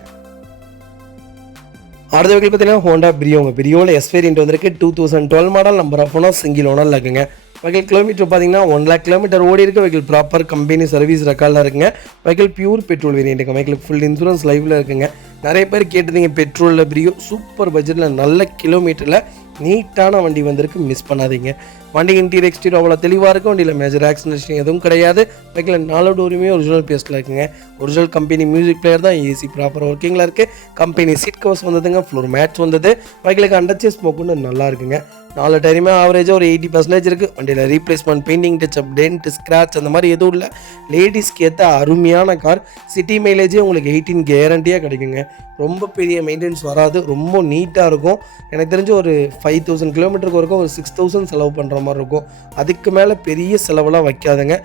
அடுத்த வெஹிக்கிள் பார்த்தீங்கன்னா ஹோண்டா பிரியோங்க. பிரியோவில் எஸ் வேரியண்ட் வந்திருக்கு. 2012 model. Number of owner single ஓனரில் இருக்குங்க. வெஹிக்கிள் கிலோமீட்டர் பார்த்தீங்கன்னா 1 lakh கிலோமீட்டர் ஓடி இருக்குது. வெஹிக்கிள் ப்ராப்பர் கம்பெனி சர்வீஸ் ரெக்கார்டில் இருக்குங்க. வெஹிக்கிள் பியூர் பெட்ரோல் வேரியண்ட்டுங்க. வெஹிக்கிள் ஃபுல் இன்சூரன்ஸ் லைவில் இருக்குங்க. நிறைய பேர் கேட்டிருந்தீங்க பெட்ரோலில் பிரியோ. சூப்பர் பட்ஜெட்டில் நல்ல கிலோமீட்டரில் நீட்டான வண்டி வந்திருக்கு. மிஸ் பண்ணாதீங்க. வண்டி இன்டீரியர் எக்ஸ்டீரியர் அவ்வளோ தெளிவாக இருக்கும். வண்டியில் மேஜர் ஆக்சிடென்ட் எதுவும் கிடையாது. வெஹிக்கிள் 4 டோருமே ஒரிஜினல் பேஸ்ட்டில் இருக்குங்க. ஒரிஜினல் கம்பெனி மியூசிக் பிளேயர் தான். ஏசி ப்ராப்பர் ஒர்க்கிங்கில் இருக்குது. கம்பெனி சீட் கவர்ஸ் வந்ததுங்க. ஃப்ளோர் மேட்ச் வந்தது. வெஹிக்கிளுக்கு அண்டர்ச்சேஸ் ஸ்மோக்குன்னு நல்லா இருக்குங்க. 4 டயருமே ஆவரேஜாக ஒரு 80% இருக்குது. வண்டியில் replacement, painting touchup, dent, scratch அந்த மாதிரி எதுவும் இல்லை. லேடிஸ்க்கு ஏற்ற அருமையான கார். சிட்டி மைலேஜே உங்களுக்கு 18 கேரண்டியாக கிடைக்குங்க. ரொம்ப பெரிய மெயின்டெனன்ஸ் வராது. ரொம்ப நீட்டாக இருக்கும். எனக்கு தெரிஞ்சு ஒரு 5,000 கிலோமீட்டருக்கு வரைக்கும் ஒரு 6,000 செலவு பண்ணுற மாதிரி இருக்கும். அதுக்கு மேலே பெரிய செலவெல்லாம் வைக்காதுங்க.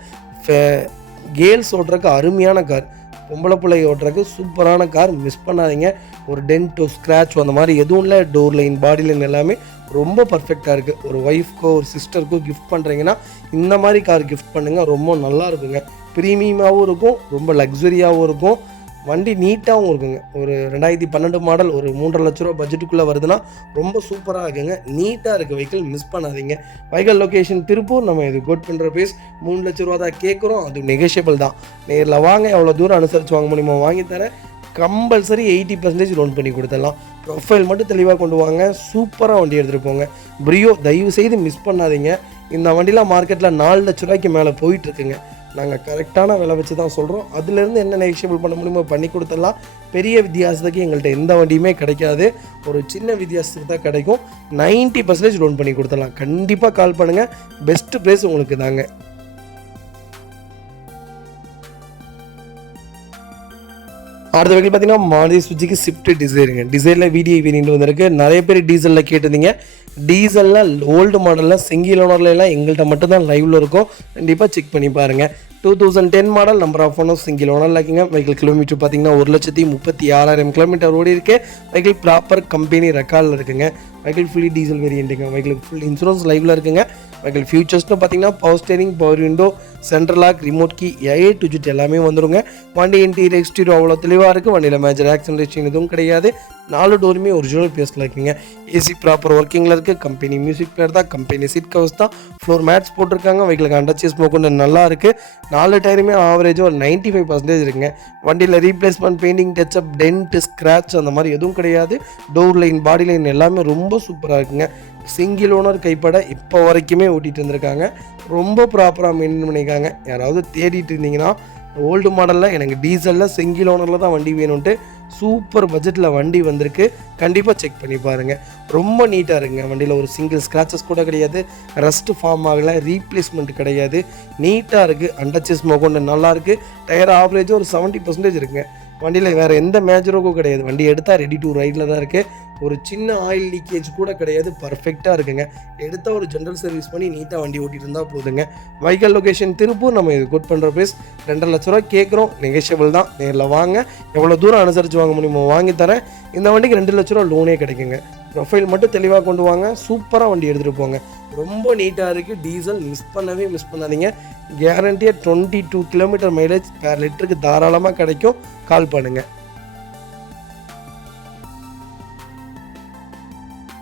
கேர்ள்ஸ் ஓட்டுறதுக்கு அருமையான கார். பொம்பளை பிள்ளை ஓட்டுறதுக்கு சூப்பரான கார். மிஸ் பண்ணாதீங்க. ஒரு டென்ட்டோ ஸ்க்ராட்ச் அந்த மாதிரி எதுவும் இல்லை. டோர் லைன், பாடி லைன் எல்லாமே ரொம்ப பர்ஃபெக்டாக இருக்குது. ஒரு ஒய்ஃப்க்கோ ஒரு சிஸ்டருக்கோ கிஃப்ட் பண்ணுறீங்கன்னா இந்த மாதிரி கார் கிஃப்ட் பண்ணுங்கள். ரொம்ப நல்லா இருக்குங்க. ப்ரீமியமாகவும் இருக்கும். ரொம்ப லக்ஸரியாகவும் இருக்கும். வண்டி நீட்டாகவும் இருக்குங்க. ஒரு 2012 மாடல் ஒரு 3.5 லட்ச ரூபா பட்ஜெட்டுக்குள்ளே வருதுன்னா ரொம்ப சூப்பராக இருக்குங்க. நீட்டாக இருக்குது வெஹிக்கிள். மிஸ் பண்ணாதீங்க. Vehicle location Tiruppur. நம்ம இது கோட் பண்ணுற ப்ரைஸ் 3 லட்ச ரூபா தான் கேட்குறோம். அது நெகோஷியபிள் தான். நேரில் வாங்க, எவ்வளோ தூரம் அனுசரித்து வாங்க முடியுமோ வாங்கி தரேன். கம்பல்சரி 80% லோன் பண்ணி கொடுத்துடலாம். ப்ரொஃபைல் மட்டும் தெளிவாக கொண்டு வாங்க. சூப்பராக வண்டி எடுத்துகிட்டு போங்க. பிரியோ தயவு செய்து மிஸ் பண்ணாதீங்க. இந்த வண்டிலாம் மார்க்கெட்டில் 4 லட்ச ரூபாய்க்கு மேலே போயிட்டுருக்குங்க. நாங்கள் கரெக்டான விலை வச்சு தான் சொல்கிறோம். அதுலேருந்து என்ன நெகோஷியபிள் பண்ண முடியுமோ பண்ணி கொடுத்துடலாம். பெரிய வித்தியாசத்துக்கு எங்கள்கிட்ட எந்த வண்டியுமே கிடைக்காது. ஒரு சின்ன வித்தியாசத்துக்கு தான் கிடைக்கும். 90% லோன் பண்ணி கொடுத்துடலாம். கண்டிப்பாக கால் பண்ணுங்கள். பெஸ்ட்டு ப்ரைஸ் உங்களுக்கு தாங்க. அடுத்த வெஹிக்கிள் பார்த்தீங்கன்னா மாருதி சுஜுகி ஸ்விஃப்ட் டிசைருங்க. டிசைரில் VDI வேரியண்ட் வந்திருக்கு. நிறைய பேர் டீசலில் கேட்டிருந்தீங்க. டீசலில் ஓல்டு மாடலில் சிங்கிள் ஓனர்லாம் எங்கள்கிட்ட மட்டும்தான் லைவில் இருக்கும். கண்டிப்பாக செக் பண்ணி பாருங்கள். 2010 model. Number of owner single ஓனரில் இருக்குங்க. வெஹிக்கிள் கிலோமீட்டர் பார்த்தீங்கன்னா 1,36,000 கிலோமீட்டர் ஓடி இருக்குது. வெஹிக்கிள் ப்ராப்பர் கம்பெனி ரெக்கார்டில் இருக்குங்க. வெஹிக்கிள் ஃபுல்லி டீசல் வேரியண்ட்டுங்க. வெஹிக்கிள் ஃபுல் இன்சூரன்ஸ் லைவில் இருக்குங்க. வெஹிக்கிள் ஃபியூச்சர்ஸ்னு பார்த்தீங்கன்னா power steering, power window, central lock, remote key, A to Z எல்லாமே வந்துடுங்க. வண்டி இன்டீரியர் எக்ஸ்டீரியர் அவ்வளோ தெளிவாக இருக்குது. வண்டியில் மேஜர் ஆக்சிடென்ட் எதுவும் கிடையாது. 4 டோருமே ஒரிஜினல் பேஸில் இருக்குங்க. ஏசி ப்ராப்பர் ஒர்க்கிங்கில் இருக்குது. கம்பெனி மியூசிக் பிளேயர் தான். கம்பெனி சீட் கவர்ஸ் தான். ஃப்ளோர் மேட்ச் போட்டிருக்காங்க. வெஹிக்கிளுக்கு அண்டர்ச்சேஸ் ஸ்மோக்குன்னு நல்லா இருக்குது. 4 டயருமே ஆவரேஜாக ஒரு 95% இருக்குங்க. வண்டியில் replacement, painting touchup, dent, scratch அந்த மாதிரி எதுவும் கிடையாது. டோர் லைன், பாடி லைன் எல்லாமே ரொம்ப சூப்பராக இருக்குங்க. சிங்கிள் ஓனர் கைப்பட இப்போ வரைக்குமே ஓட்டிகிட்டு இருந்திருக்காங்க. ரொம்ப ப்ராப்பராக மெயின்டைன் பண்ணியிருக்காங்க. யாராவது தேடிட்டு இருந்தீங்கன்னா ஓல்டு மாடலில் எனக்கு டீசலில் சிங்கிள் ஓனரில் தான் வண்டி வேணும்ன்ட்டு சூப்பர் பட்ஜெட்டில் வண்டி வந்திருக்கு. கண்டிப்பாக செக் பண்ணி பாருங்கள். ரொம்ப நீட்டாக இருக்குங்க. வண்டியில் ஒரு சிங்கிள் ஸ்க்ராச்சஸ் கூட கிடையாது. ரஸ்ட்டு ஃபார்ம் ஆகலை. ரீப்ளேஸ்மெண்ட் கிடையாது. நீட்டாக இருக்குது. அண்டர்ச்சேஸ் மோகொண்டு நல்லாயிருக்கு. டயர் ஆவரேஜாக ஒரு 70% இருக்குங்க. வண்டியில் வேறு எந்த மேஜரோக்கும் கிடையாது. வண்டி எடுத்தால் ரெடி டு ரைடில் தான் இருக்குது. ஒரு சின்ன ஆயில் லீக்கேஜ் கூட கிடையாது. பர்ஃபெக்டாக இருக்குங்க. எடுத்தால் ஒரு ஜென்ரல் சர்வீஸ் பண்ணி நீட்டாக வண்டி ஓட்டிகிட்டு இருந்தால் போதுங்க. Vehicle location Tiruppur. நம்ம இது கோட் பண்ணுற ப்ரைஸ் 2.5 லட்ச ரூபா கேட்குறோம். நெகோஷியபிள் தான். நேரில் வாங்க, எவ்வளோ தூரம் அனுசரித்து வாங்க முடியுமோ வாங்கி தரேன். இந்த வண்டிக்கு 2 லட்ச ரூபா லோனே கிடைக்குங்க. ப்ரொஃபைல் மட்டும் தெளிவாக கொண்டு வாங்க. சூப்பராக வண்டி எடுத்துகிட்டு போங்க. ரொம்ப நீட்டாக இருக்குது. டீசல் மிஸ் பண்ணாதீங்க. கேரண்டியாக 22 கிலோமீட்டர் மைலேஜ் per லிட்டருக்கு தாராளமாக கிடைக்கும். கால் பண்ணுங்கள்.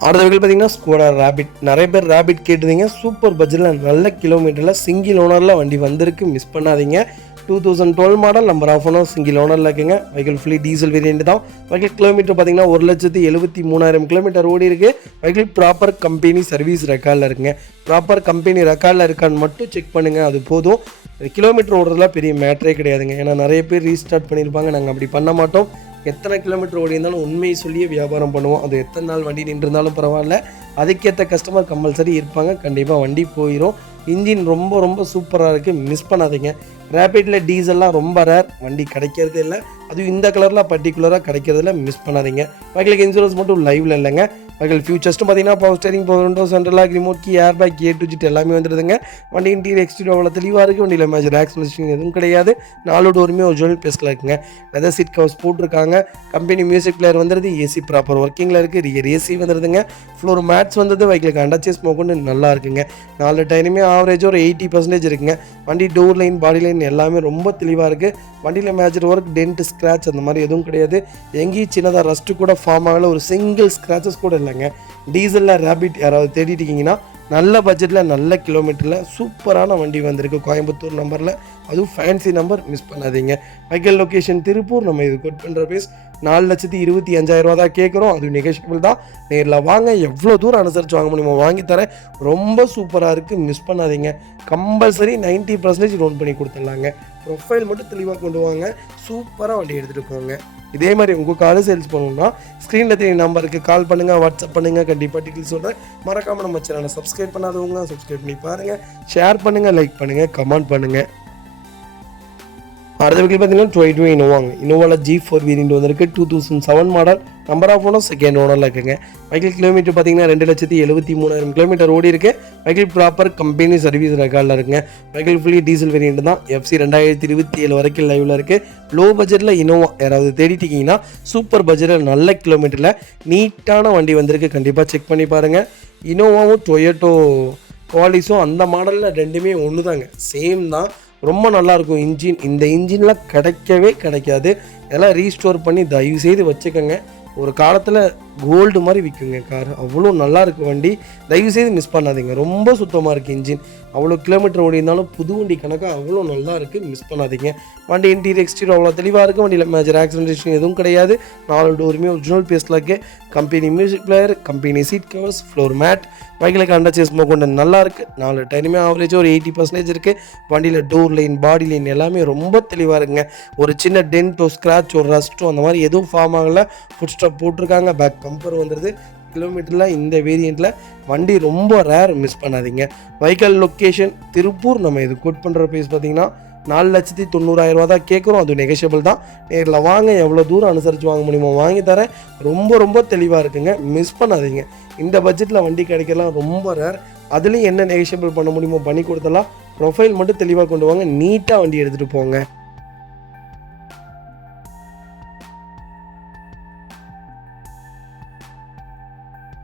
அடுத்த வெஹிக்கிள் பார்த்தீங்கன்னா ஸ்கோடா ரேபிட். நிறைய பேர் ரேபிட் கேட்டிருந்தீங்க. சூப்பர் பட்ஜெட்டில் நல்ல கிலோமீட்டரில் சிங்கிள் ஓனரில் வண்டி வந்திருக்கு. மிஸ் பண்ணாதீங்க. 2012 model. Number of owner single ஓனரில் இருக்குங்க. வெஹிக்கிள் ஃபுல்லி டீசல் வேரியண்ட் தான். வெஹிக்கிள் கிலோமீட்டர் பார்த்தீங்கன்னா 1,73,000 கிலோமீட்டர் ஓடி இருக்குது. வெஹிக்கிள் ப்ராப்பர் கம்பெனி சர்வீஸ் ரெக்கார்டில் இருக்குங்க. ப்ராப்பர் கம்பெனி ரெக்கார்டில் இருக்கான்னு மட்டும் செக் பண்ணுங்கள். அது போதும். கிலோமீட்டர் ஓடுறதுலாம் பெரிய மேட்டரே கிடையாதுங்க. ஏன்னா நிறைய பேர் ரீஸ்டார்ட் பண்ணியிருப்பாங்க. நாங்கள் அப்படி பண்ண மாட்டோம். எத்தனை கிலோமீட்டர் ஓடி இருந்தாலும் உண்மையை சொல்லியே வியாபாரம் பண்ணுவோம். அது எத்தனை நாள் வண்டி நின்றுருந்தாலும் பரவாயில்ல, அதுக்கேற்ற கஸ்டமர் கம்பல்சரி இருப்பாங்க. கண்டிப்பாக வண்டி போயிடும். இன்ஜின் ரொம்ப ரொம்ப சூப்பராக இருக்குது, மிஸ் பண்ணாதீங்க. ரேபிடில் டீசல்லாம் ரொம்ப ரேர், வண்டி கிடைக்கிறதே இல்லை. அதுவும் இந்த கலரில் பர்டிகுலராக கிடைக்கிறதில்ல, மிஸ் பண்ணாதீங்க. பைக்கில் இன்சூரன்ஸ் மட்டும் லைவில் இல்லைங்க. பைக்கில் ஃபியூச்சர்ஸ்ட்டு பார்த்தீங்கன்னா power steering, power window, central lock, remote key, airbag, A to Z எல்லாமே வந்துடுதுங்க. வண்டி இன்டீரியர் எக்ஸ்டீரியர் அவ்வளோ தெளிவாக இருக்குது. வண்டியில் மேஜர் ஆக்சிலேஷன் எதுவும் கிடையாது. 4 டோருமே ஒரிஜினல் பேஸில் இருக்குங்க. லெதர் சீட் கவர்ஸ் போட்டிருக்காங்க. கம்பெனி மியூசிக் பிளேயர் வந்துடுது. ஏசி ப்ராப்பர் ஒர்க்கிங்கில் இருக்குது. ரியர் ஏசி வந்துடுதுங்க. ஃப்ளோர் மேட்ஸ் வந்தது. பைக்கில் அண்டர்ச்சேஸ் மோக்கொண்டு நல்லா இருக்குங்க. 4 டயருமே ஆவரேஜ் ஒரு 80% இருக்குங்க. வண்டி டோர் லைன், பாடி லைன் எல்லாமே ரொம்ப தெளிவாக இருக்குது. வண்டியில் மேஜர் ஒர்க், டென்ட், ஸ்க்ராட்ச் அந்த மாதிரி எதுவும் கிடையாது. எங்கேயும் சின்னதாக ரஸ்ட்டு கூட ஃபார்ம் ஆகலை. ஒரு சிங்கிள் ஸ்க்ராச்சஸ் கூட இல்லைங்க. டீசலில் ரேபிட் யாராவது தேடிட்டு இருக்கீங்கன்னா நல்ல பட்ஜெட்டில் நல்ல கிலோமீட்டரில் சூப்பரான வண்டி வந்திருக்கு. கோயம்புத்தூர் நம்பரில், அதுவும் ஃபேன்சி நம்பர், மிஸ் பண்ணாதீங்க. வைக்கல் லொக்கேஷன் திருப்பூர். நம்ம இது கோட் பண்ணுற பேஸ் 4,25,000 தான் கேட்குறோம். அது நெகோஷியபிள் தான். நேரில் வாங்க, எவ்வளோ தூரம் அனுசரித்து வாங்க முடியுமோ வாங்கி தரேன். ரொம்ப சூப்பராக இருக்குது, மிஸ் பண்ணாதீங்க. கம்பல்சரி 90% லோன் பண்ணி கொடுத்துடலாங்க. ப்ரொஃபைல் மட்டும் தெளிவாக கொண்டு வாங்க, சூப்பராக வண்டி எடுத்துகிட்டு போங்க. இதே மாதிரி உங்கள் காரு சேல்ஸ் பண்ணணும்னா ஸ்க்ரீனில் தெரிய நம்பருக்கு கால் பண்ணுங்கள், வாட்ஸ்அப் பண்ணுங்கள். கண்டிப்பாக டீட்டெயில்ஸ் சொல்கிறேன். மறக்காமல் நம்ம சேனலை சப்ஸ்கிரைப் பண்ணாதவங்க சப்ஸ்கிரைப் பண்ணி பாருங்கள். ஷேர் பண்ணுங்கள், லைக் பண்ணுங்கள், கமெண்ட் பண்ணுங்கள். அடுத்த வீட்டில் பார்த்தீங்கன்னா 22 இனோவாங்க. இனோவாவில் G4 வேரியண்ட் வந்திருக்கு. 2007 model. Number of owner second ஓனரில் இருக்குங்க. வெஹிக்கிள் கிலோமீட்டர் பார்த்தீங்கன்னா 2,73,000 கிலோமீட்டர் ஓடி இருக்குது. வெஹிக்கிள் ப்ராப்பர் கம்பெனி சர்வீஸ் ரெக்கார்டில் இருக்குங்க. வெஹிக்கிள் ஃபுல்லி டீசல் வேரியண்ட் தான். FC 2027 வரைக்கும் லைவில் இருக்குது. லோ பட்ஜெட்டில் இனோவா யாராவது தேடிட்டிங்கன்னா சூப்பர் பட்ஜெட்டில் நல்ல கிலோமீட்டரில் நீட்டான வண்டி வந்திருக்கு. கண்டிப்பாக செக் பண்ணி பாருங்கள். இனோவாவும் டொயோட்டோ குவாலிஸும் அந்த மாடலில் ரெண்டுமே ஒன்று தாங்க, சேம் தான். ரொம்ப நல்லாயிருக்கும் இன்ஜின். இந்த இன்ஜின்லாம் கிடைக்கவே கிடைக்காது. இதெல்லாம் ரீஸ்டோர் பண்ணி தயவு செய்து வச்சுக்கோங்க. ஒரு காலத்தில் கோல்டு மாதிரி விற்குங்க கார். அவ்வளோ நல்லா இருக்குது வண்டி. தயவுசெய்து மிஸ் பண்ணாதீங்க. ரொம்ப சுத்தமாக இருக்குது இன்ஜின். அவ்வளோ கிலோமீட்டர் ஓடி இருந்தாலும் புது வண்டி கணக்காக அவ்வளோ நல்லா இருக்குது, மிஸ் பண்ணாதீங்க. வண்டி இன்டீரியர் எக்ஸ்டீரியர் அவ்வளோ தெளிவாக இருக்குது. வண்டியில் மேஜர் ஆக்சிடென்டேஷன் எதுவும் கிடையாது. 4 டோருமே ஒரிஜினல் பேஸில் இருக்குது. Company music player, company seat covers, floor mat, பைக்கில் அண்டர்ச்சேஸ் கொண்டு நல்லா இருக்குது. 4 டயருமே ஆவரேஜ் ஒரு 80% இருக்குது. வண்டியில் டோர் லைன், பாடி லைன் எல்லாமே ரொம்ப தெளிவாக இருக்குங்க. ஒரு சின்ன டென்ட்டோ, ஸ்க்ராட்ச், ஒரு ரஸ்ட்டோ அந்த மாதிரி எதுவும் ஃபார்ம் ஆகலை. ஃபுட் ஸ்டாப் போட்டிருக்காங்க. பேக் கம்பர் வந்துடுது. கிலோமீட்டரில் இந்த வேரியண்ட்டில் வண்டி ரொம்ப ரேர், மிஸ் பண்ணாதீங்க. Vehicle location Tiruppur. நம்ம இது கோட் பண்ணுற ப்ரைஸ் பார்த்தீங்கன்னா 4,90,000 தான் கேட்குறோம். அது நெகோஷியபிள் தான். நேரில் வாங்க, எவ்வளோ தூரம் அனுசரித்து வாங்க முடியுமோ வாங்கி தரேன். ரொம்ப ரொம்ப தெளிவாக இருக்குங்க, மிஸ் பண்ணாதீங்க. இந்த பட்ஜெட்டில் வண்டி கிடைக்கலாம் ரொம்ப ரேர். அதுலேயும் என்ன நெகோஷியபிள் பண்ண முடியுமோ பண்ணி கொடுத்தலாம். ப்ரொஃபைல் மட்டும் தெளிவாக கொண்டு வாங்க, நீட்டாக வண்டி எடுத்துகிட்டு போங்க.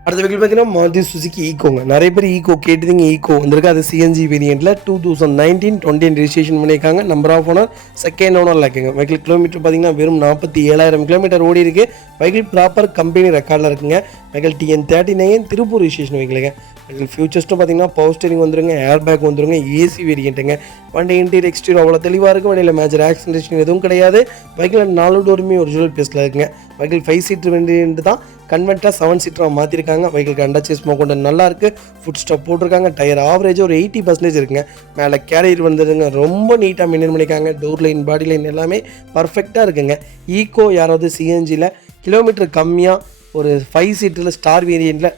அடுத்த வெஹிக்கிள் பார்த்தீங்கன்னா மாருதி சுசுகி ஈகோங்க. நிறைய பேர் ஈகோ கேட்டுதிங்க. ஈகோ வந்திருக்கு. அது CNG வேரியண்ட்டில் 2019-20 ரெஜிஸ்ட்ரேஷன் பண்ணியிருக்காங்க. நம்பர் ஆஃப் ஓனர் செகண்ட் ஓனரில் இருக்குங்க. வெஹிக்கிள் கிலோமீட்டர் பார்த்தீங்கன்னா வெறும் 47,000 கிலோமீட்டர் ஓடி இருக்குது. வெஹிக்கிள் ப்ராப்பர் கம்பெனி ரெக்கார்டில் இருக்குங்க. வெஹிக்கிள் TN39 திருப்பூர் ரெஜிஸ்ட்ரேஷன் வெஹிக்கிளுங்க. வெஹிக்கிள் ஃபியூச்சர்ஸ்ட்டு பார்த்தீங்கன்னா பவர் ஸ்டேரிங் வந்துருங்க, ஏர் பேக் வந்துருங்க, ஏசி வேரியண்ட்டுங்க. வண்டி இன்டீரியர் எக்ஸ்டீரியர் அவ்வளோ தெளிவாக இருக்கும். வண்டியில் மேஜர் ஆக்சிடென்டேஷன் எதுவும் கிடையாது. வெஹிக்கிள் 4 டோருமே ஒரிஜினல் பேஸில் இருக்குங்க. வெஹிக்கிள் 5 சீட்டர் வேரியண்ட் தான். கன்வெர்ட்டாக 7 சீட்டராக மாற்றிருக்காங்க. வெஹிக்கிள் அண்டர்ச்சேஸ் கொண்டு நல்லா இருக்குது. ஃபுட் ஸ்டாப் போட்டிருக்காங்க. டயர் ஆவரேஜ் ஒரு 80% இருக்குங்க. மேலே கேரியர் வந்துடுங்க. ரொம்ப நீட்டாக மெயின்டைன் பண்ணியிருக்காங்க. டோர் லைன், பாடி லைன் எல்லாமே பர்ஃபெக்டாக இருக்குங்க. ஈகோ யாராவது CNGயில் கிலோமீட்டர் கம்மியாக ஒரு 5 சீட்டரில் ஸ்டார் வேரியண்ட்டில்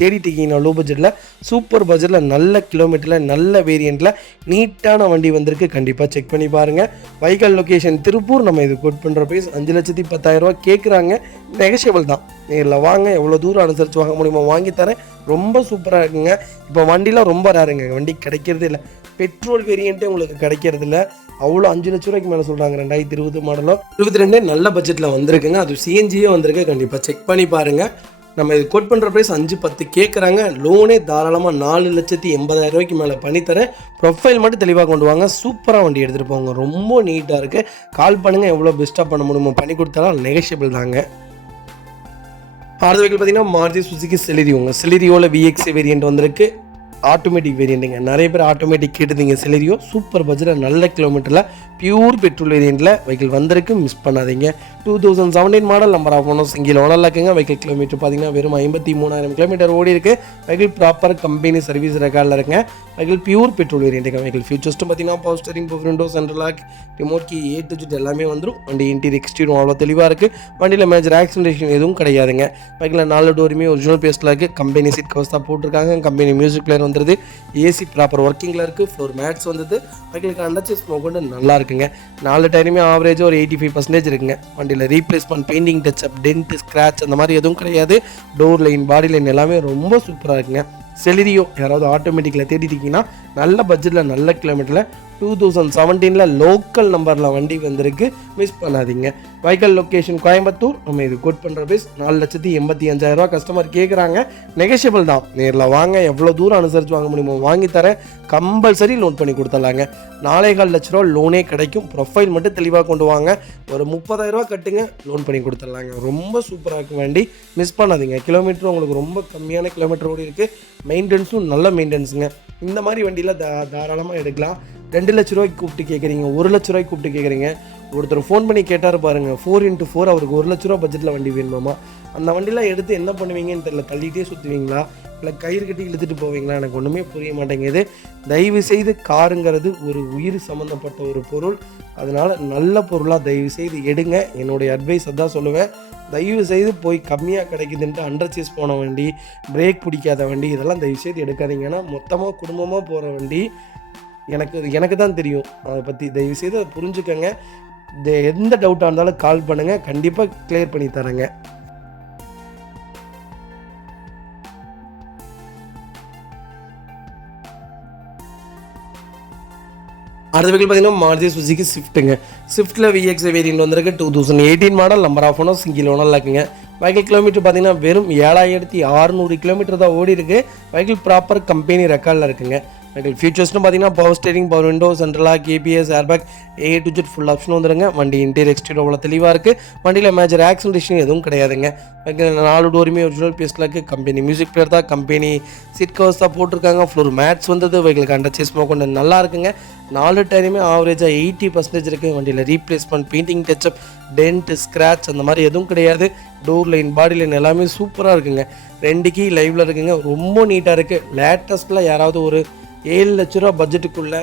தேடிட்டு இருக்கீங்கன்னா லோ பட்ஜெட்டில், சூப்பர் பட்ஜெட்டில் நல்ல கிலோமீட்டரில் நல்ல வேரியண்ட்டில் நீட்டான வண்டி வந்திருக்கு. கண்டிப்பாக செக் பண்ணி பாருங்கள். Vehicle location Tiruppur. நம்ம இது கோட் பண்ணுற ப்ரைஸ் 5,10,000 கேட்குறாங்க. நெகோஷியபிள் தான். நேரில் வாங்க, எவ்வளோ தூரம் அனுசரித்து வாங்க முடியுமோ வாங்கி தரேன். ரொம்ப சூப்பராக இருக்குங்க. இப்போ வண்டிலாம் ரொம்ப ரேருங்க, வண்டி கிடைக்கிறதே இல்லை. பெட்ரோல் வேரியண்ட்டே உங்களுக்கு கிடைக்கிறது இல்லை. அவ்வளோ 5 லட்ச ரூபாய்க்கு மேலே சொல்கிறாங்க. 2020 மாடலோ 22 நல்ல பட்ஜெட்டில் வந்திருக்குங்க. அது CNGயே வந்திருக்கு. கண்டிப்பாக செக் பண்ணி பாருங்கள். நம்ம இது கோட் பண்ணுற ப்ரைஸ் 5,10 கேட்குறாங்க. லோனே தாராளமாக 4,80,000 மேலே பண்ணித்தரேன். ப்ரொஃபைல் மட்டும் தெளிவாக கொண்டு வாங்க. சூப்பராக வண்டி எடுத்துகிட்டு போங்க. ரொம்ப நீட்டாக இருக்குது. கால் பண்ணுங்கள், எவ்வளோ பெஸ்ட்டாக பண்ண முடியுமோ பண்ணி கொடுத்தாலும் நெகோஷியபிள் தாங்க. அடுத்த வெஹிக்கிள் பார்த்தீங்கன்னா மாருதி சுசுகி செலிரியோங்க. செலிரியோவில் VX வேரியண்ட் வந்திருக்கு. ஆட்டோமேட்டிக் வேரியண்ட்டுங்க. நிறைய பேர் ஆட்டோமேட்டிக் கேட்டுருந்தீங்க. செலரியோ சூப்பர் பட்ஜெட்டில் நல்ல கிலோமீட்டரில் பியூர் பெட்ரோல் வேரியண்ட்டில் வெஹிக்கிள் வந்திருக்கு, மிஸ் பண்ணாதீங்க. 2017 model, number of owner, single ஓனரில் இருக்குங்க. வெஹிக்கிள் கிலோமீட்டர் பார்த்தீங்கன்னா வெறும் 53,000 கிலோமீட்டர் ஓடி இருக்குது. வெஹிக்கிள் ப்ராப்பர் கம்பெனி சர்வீஸ் ரெக்கார்டில் இருக்குங்க. வெஹிக்கிள் பியூர் பெட்ரோல் வேரியண்ட்டுங்க. வெஹிக்கிள் ஃபியூச்சர்ஸ்ட்டு பார்த்தீங்கன்னா power steering, power window, central lock, remote key, A to Z எல்லாமே வந்துடும். வண்டி இன்டீரியர் எக்ஸ்டீரியர் அவ்வளோ தெளிவாக இருக்குது. வண்டியில் மேஜர் ஆக்சிடென்டேஷன் எதுவும் கிடையாதுங்க. வெஹிக்கிள் 4 டோருமே ஒரிஜினல் பேஸ்ட்டில் இருக்குது. கம்பெனி சீட் கவர்ஸ் தான் போட்டிருக்காங்க. கம்பெனி மியூசிக் பிளேயர் வந்துடுது. ஏசி ப்ராப்பர் ஒர்க்கிங்கில் இருக்குது. ஃப்ளோர் மேட்ஸ் வந்துடுது. வெஹிக்கிளுக்கு அண்டர்ச்சேஸ் ஸ்மோக் கொண்டு நல்லா இருக்குங்க. 4 டயருமே ஆவரேஜாக ஒரு 85% இருக்குங்க. வண்டியில் replacement, painting touchup, dent, scratch அந்த மாதிரி எதுவும் கிடையாது. டோர் லைன், பாடி லைன் எல்லாமே ரொம்ப சூப்பராக இருக்குங்க. செலிரியோ யாராவது ஆட்டோமேட்டிக்கில் தேடிட்டிங்கன்னா நல்ல பட்ஜெட்டில் நல்ல கிலோமீட்டரில் 2017 லோக்கல் நம்பரில் வண்டி வந்திருக்கு, மிஸ் பண்ணாதீங்க. Vehicle location Coimbatore. நம்ம இது கோட் பண்ணுற பேஸ் 4,85,000 கஸ்டமர் கேட்குறாங்க. நெகோஷியபிள் தான். நேரில் வாங்க, எவ்வளோ தூரம் அனுசரித்து வாங்க முடியுமோ வாங்கி தரேன். கம்பல்சரி லோன் பண்ணி கொடுத்துடலாங்க. 4,4 லட்ச ரூபா லோனே கிடைக்கும். ப்ரொஃபைல் மட்டும் தெளிவாக கொண்டு வாங்க. ஒரு 30,000 கட்டுங்க, லோன் பண்ணி கொடுத்துடலாங்க. ரொம்ப சூப்பராக இருக்கும் வண்டி, மிஸ் பண்ணாதீங்க. கிலோமீட்டரும் உங்களுக்கு ரொம்ப கம்மியான கிலோமீட்டர் ஓடி இருக்குது. மெயின்டெனன்ஸும் நல்ல மெயின்டெனன்ஸுங்க. இந்த மாதிரி வண்டியில் தாராளமாக எடுக்கலாம். 2 லட்ச ரூபாய்க்கு கூப்பிட்டு கேட்குறீங்க, 1 லட்ச ரூபாய்க்கு கூப்பிட்டு கேட்குறீங்க. ஒருத்தர் ஃபோன் பண்ணி கேட்டார் பாருங்கள், 4x4 அவருக்கு 1 லட்ச ரூபா பட்ஜெட்டில் வண்டி வேணுமாமா. அந்த வண்டிலாம் எடுத்து என்ன பண்ணுவீங்கன்னு தெரியல. தள்ளிகிட்டே சுற்றுவீங்களா, இல்லை கயிறு கட்டி இழுத்துட்டு போவீங்களா, எனக்கு ஒன்றுமே புரிய மாட்டேங்குது. தயவு செய்து காருங்கிறது ஒரு உயிர் சம்மந்தப்பட்ட ஒரு பொருள். அதனால் நல்ல பொருளாக தயவு செய்து எடுங்க. என்னுடைய அட்வைஸ் அதான் சொல்லுவேன். தயவு செய்து போய் கம்மியாக கிடைக்குதுன்ட்டு அண்டர்சேஸ் போன வண்டி, பிரேக் பிடிக்காத வண்டி, இதெல்லாம் தயவு செய்து எடுக்காதீங்கன்னா மொத்தமாக குடும்பமாக போகிற வண்டி. எனக்கு தான் தெரியும் அதை பற்றி. தயவு செய்து அதை புரிஞ்சுக்கோங்க. எந்த டவுட்டாக இருந்தாலும் கால் பண்ணுங்கள், கண்டிப்பாக கிளியர் பண்ணி தரேங்க. அடுத்த வெஹிக்கிள் பார்த்தீங்கன்னா மாருதி சுசுகி ஸ்விஃப்ட்டுங்க. ஸ்விஃப்ட்டில் VX வேரியன்ட் வந்திருக்கு. 2018 model, number of owner, single ஓனரில் இருக்குங்க. வெஹிக்கிள் கிலோமீட்டர் பார்த்தீங்கன்னா வெறும் 7,600 கிலோமீட்டர் தான் ஓடி இருக்குது. வெஹிக்கிள் ப்ராப்பர் கம்பெனி ரெக்கார்டில் இருக்குங்க. வெஹிக்கிள் ஃபியூச்சர்ஸ்னு பார்த்தீங்கன்னா power steering, power window, central lock, ABS, airbag, A to Z full option வந்துடுங்க. வண்டி இன்டீரியர் எக்ஸ்டீரியர் அவ்வளோ தெளிவாக இருக்குது. வண்டியில் மேஜர் ஆக்சிடென்டேஷன் எதுவும் கிடையாதுங்க. வெஹிக்கிள் 4 டோருமே ஒரிஜினல் பேஸ்ட்டில் இருக்குது. கம்பெனி மியூசிக் பிளேயர் தான். கம்பெனி சீட் கவர்ஸ் தான் போட்டிருக்காங்க. ஃப்ளோர் மேட்ஸ் வந்தது. வெஹிக்கிளுக்கு அண்டர்சேஸ் ஸ்மோக் கொண்டு நல்லா இருக்குங்க. 4 டயருமே ஆவரேஜாக 80% இருக்குது. வண்டியில் replacement, painting touchup, dent, scratch அந்த மாதிரி எதுவும் கிடையாது. டோர் லைன், பாடி லைன் எல்லாமே சூப்பராக இருக்குங்க. 2 கீ லைவில் இருக்குங்க. ரொம்ப நீட்டாக இருக்குது. லேட்டஸ்ட்டில் யாராவது ஒரு 7 லட்ச ரூபா பட்ஜெட்டுக்குள்ளே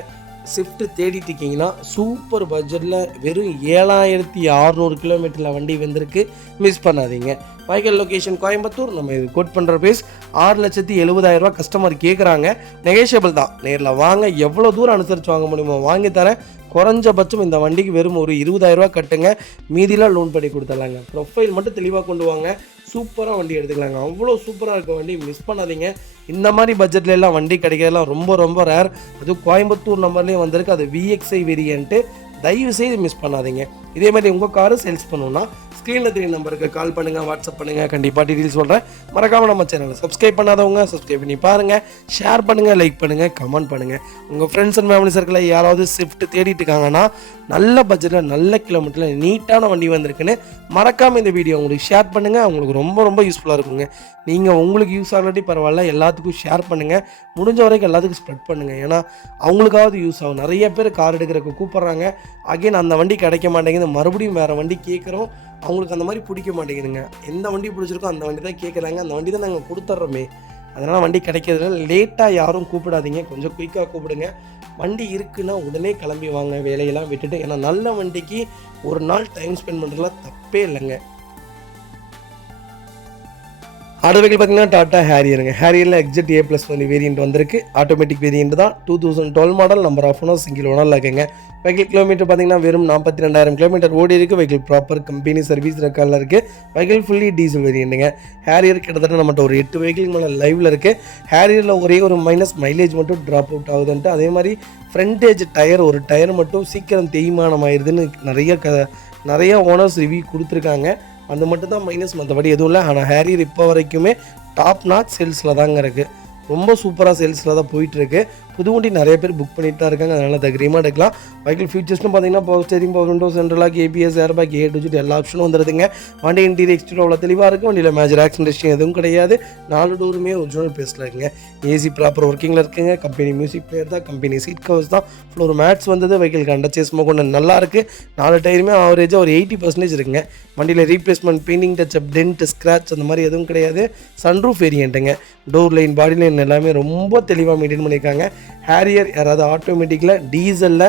ஸ்விஃப்ட் தேடிட்டு இருக்கீங்கன்னா சூப்பர் பட்ஜெட்டில் வெறும் 7,600 கிலோமீட்டரில் வண்டி வந்திருக்கு, மிஸ் பண்ணாதீங்க. Vehicle location Coimbatore. நம்ம இது கோட் பண்ணுற பேஸ் 6,70,000 கஸ்டமர் கேட்குறாங்க. நெகோஷியபிள் தான். நேரில் வாங்க, எவ்வளோ தூரம் அனுசரித்து வாங்க முடியுமோ வாங்கி தரேன். குறைஞ்சபட்சம் இந்த வண்டிக்கு வெறும் ஒரு 20,000 கட்டுங்க, மீதிலாம் லோன் பண்ணி கொடுத்துடலாங்க. ப்ரொஃபைல் மட்டும் தெளிவாக கொண்டு வாங்க, சூப்பராக வண்டி எடுத்துக்கலாங்க. அவ்வளோ சூப்பராக இருக்க வண்டி, மிஸ் பண்ணாதீங்க. இந்த மாதிரி பட்ஜெட்ல எல்லாம் வண்டி கிடைக்கிறதுலாம் ரொம்ப ரொம்ப ரேர். அதுவும் கோயம்புத்தூர் நம்பர்லேயும் வந்திருக்கு. அது VXI வேரியன்ட்டு. தயவு செய்து மிஸ் பண்ணாதீங்க. இதே மாதிரி உங்கள் காரு சேல்ஸ் பண்ணணுன்னா ஸ்க்ரீனில் 3 நம்பருக்கு கால் பண்ணுங்கள், வாட்ஸ்அப் பண்ணுங்கள். கண்டிப்பாக டீட்டெயில்ஸ் சொல்கிறேன். மறக்காமல் நம்ம சேனலை சப்ஸ்கிரைப் பண்ணாதவங்க சப்ஸ்கிரைப் பண்ணி பாருங்கள், ஷேர் பண்ணுங்கள், லைக் பண்ணுங்கள், கமெண்ட் பண்ணுங்கள். உங்கள் ஃப்ரெண்ட்ஸ் அண்ட் ஃபேமிலி சர்க்கிளில் யாராவது ஸ்விஃப்ட் தேடிட்டு இருக்காங்கன்னா நல்ல பட்ஜெட்டில் நல்ல கிலோமீட்டரில் நீட்டான வண்டி வந்திருக்குன்னு மறக்காமல் இந்த வீடியோ உங்களுக்கு ஷேர் பண்ணுங்கள். அவங்களுக்கு ரொம்ப ரொம்ப யூஸ்ஃபுல்லாக இருக்குங்க. நீங்கள் உங்களுக்கு யூஸ் ஆகாட்டி பரவாயில்ல, எல்லாத்துக்கும் ஷேர் பண்ணுங்கள். முடிஞ்ச வரைக்கும் எல்லாத்துக்கும் ஸ்ப்ரெட் பண்ணுங்கள். ஏன்னா அவங்களுக்காவது யூஸ் ஆகும். நிறைய பேர் கார் எடுக்கிறதுக்கு கூப்பிட்றாங்க. அகைன் அந்த வண்டி கிடைக்க மாட்டேங்குது, மறுபடியும் வேறு வண்டி கேட்குறோம். அவங்களுக்கு அந்த மாதிரி பிடிக்க மாட்டேங்குதுங்க. எந்த வண்டி பிடிச்சிருக்கோ அந்த வண்டி தான் கேட்குறாங்க. அந்த வண்டி தான் நாங்கள் கொடுத்துட்றோமே. அதனால் வண்டி கிடைக்கிறதுனால லேட்டாக யாரும் கூப்பிடாதீங்க, கொஞ்சம் குயிக்காக கூப்பிடுங்க. வண்டி இருக்குன்னா உடனே கிளம்பி வாங்க, வேலையெல்லாம் விட்டுட்டு. ஏன்னா நல்ல வண்டிக்கு ஒரு நாள் டைம் ஸ்பெண்ட் பண்ணுறதுலாம் தப்பே இல்லைங்க. அடுத்த வெஹிக்கிள் பார்த்தீங்கன்னா டாட்டா ஹேரியருங்க. ஹேரியரில் XZ A+ வந்து வேரியன்ட் வந்திருக்கு. ஆட்டோமேட்டிக் வேரியன்ட் தான். 2012 model, number of owner, single ஓனரில் இருக்குங்க. வெஹிக்கிள் கிலோமீட்டர் பார்த்தீங்கன்னா வெறும் 42,000 கிலோமீட்டர் ஓடி இருக்குது. வெஹிக்கிள் ப்ராப்பர் கம்பெனி சர்வீஸ் ரெக்கார்டில் இருக்குது. வெஹிக்கிள் ஃபுல்லி டீசல் வேரியண்ட்டுங்க. ஹேரியர் கிட்டத்தட்ட நம்மகிட்ட ஒரு 8 வெஹிக்கிள் மேலே லைவில் இருக்குது. ஹேரியரில் ஒரே ஒரு மைலேஜ் மட்டும் ட்ராப் அவுட் ஆகுதுன்ட்டு. அதே மாதிரி ஃப்ரண்டேஜ் டயர், ஒரு டயர் மட்டும் சீக்கிரம் தேய்மானம் ஆயிடுதுன்னு நிறைய ஓனர்ஸ் ரிவ்யூ கொடுத்துருக்காங்க. அது மட்டும் தான் மைனஸ், மற்றபடி எதுவும் இல்லை. ஆனால் ஹேரியர் இப்போ வரைக்குமே டாப் நாட் சேல்ஸில் தாங்க இருக்குது. ரொம்ப சூப்பராக சேல்ஸில் தான் போயிட்டுருக்கு. புது வண்டி நிறைய பேர் புக் பண்ணிட்டு தான் இருக்காங்க, அதனால் தைரியமாக எடுக்கலாம். வெஹிக்கிள் ஃபீச்சர்ஸ்னு பார்த்தீங்கன்னா power steering, power window, central lock, ABS, airbag, A to Z எல்லா ஆப்ஷனும் வந்துடுதுங்க. வண்டி இன்டீரியர் எக்ஸ்டீரியர் அவ்வளோ தெளிவாக இருக்குது. வண்டியில் மேஜர் ஆக்சிடென்ட் எதுவும் கிடையாது. 4 டோருமே ஒரிஜினல் பேஸில் இருக்குங்க. ஏசி ப்ராப்பர் ஒர்க்கிங்கில் இருக்குங்க. கம்பெனி மியூசிக் பிளேயர் தான், கம்பெனி சீட் கவர்ஸ் தான், ஃப்ளோர் மேட்ஸ் வந்தது. வெஹிக்கிள் அண்டர்சேஸ் கொண்டு நல்லா இருக்குது. 4 டயருமே ஆவரேஜாக ஒரு 80% இருக்குங்க. வண்டியில் replacement, painting touchup, dent, scratch அந்த மாதிரி எதுவும் கிடையாது. சன்ரூஃப் வேரியண்ட்டுங்க. டோர் லைன், பாடி லைன் எல்லாமே ரொம்ப தெளிவாக மெயின்டைன் பண்ணியிருக்காங்க. ஹேரியர் யாராவது ஆட்டோமேட்டிக்கில் டீசலில்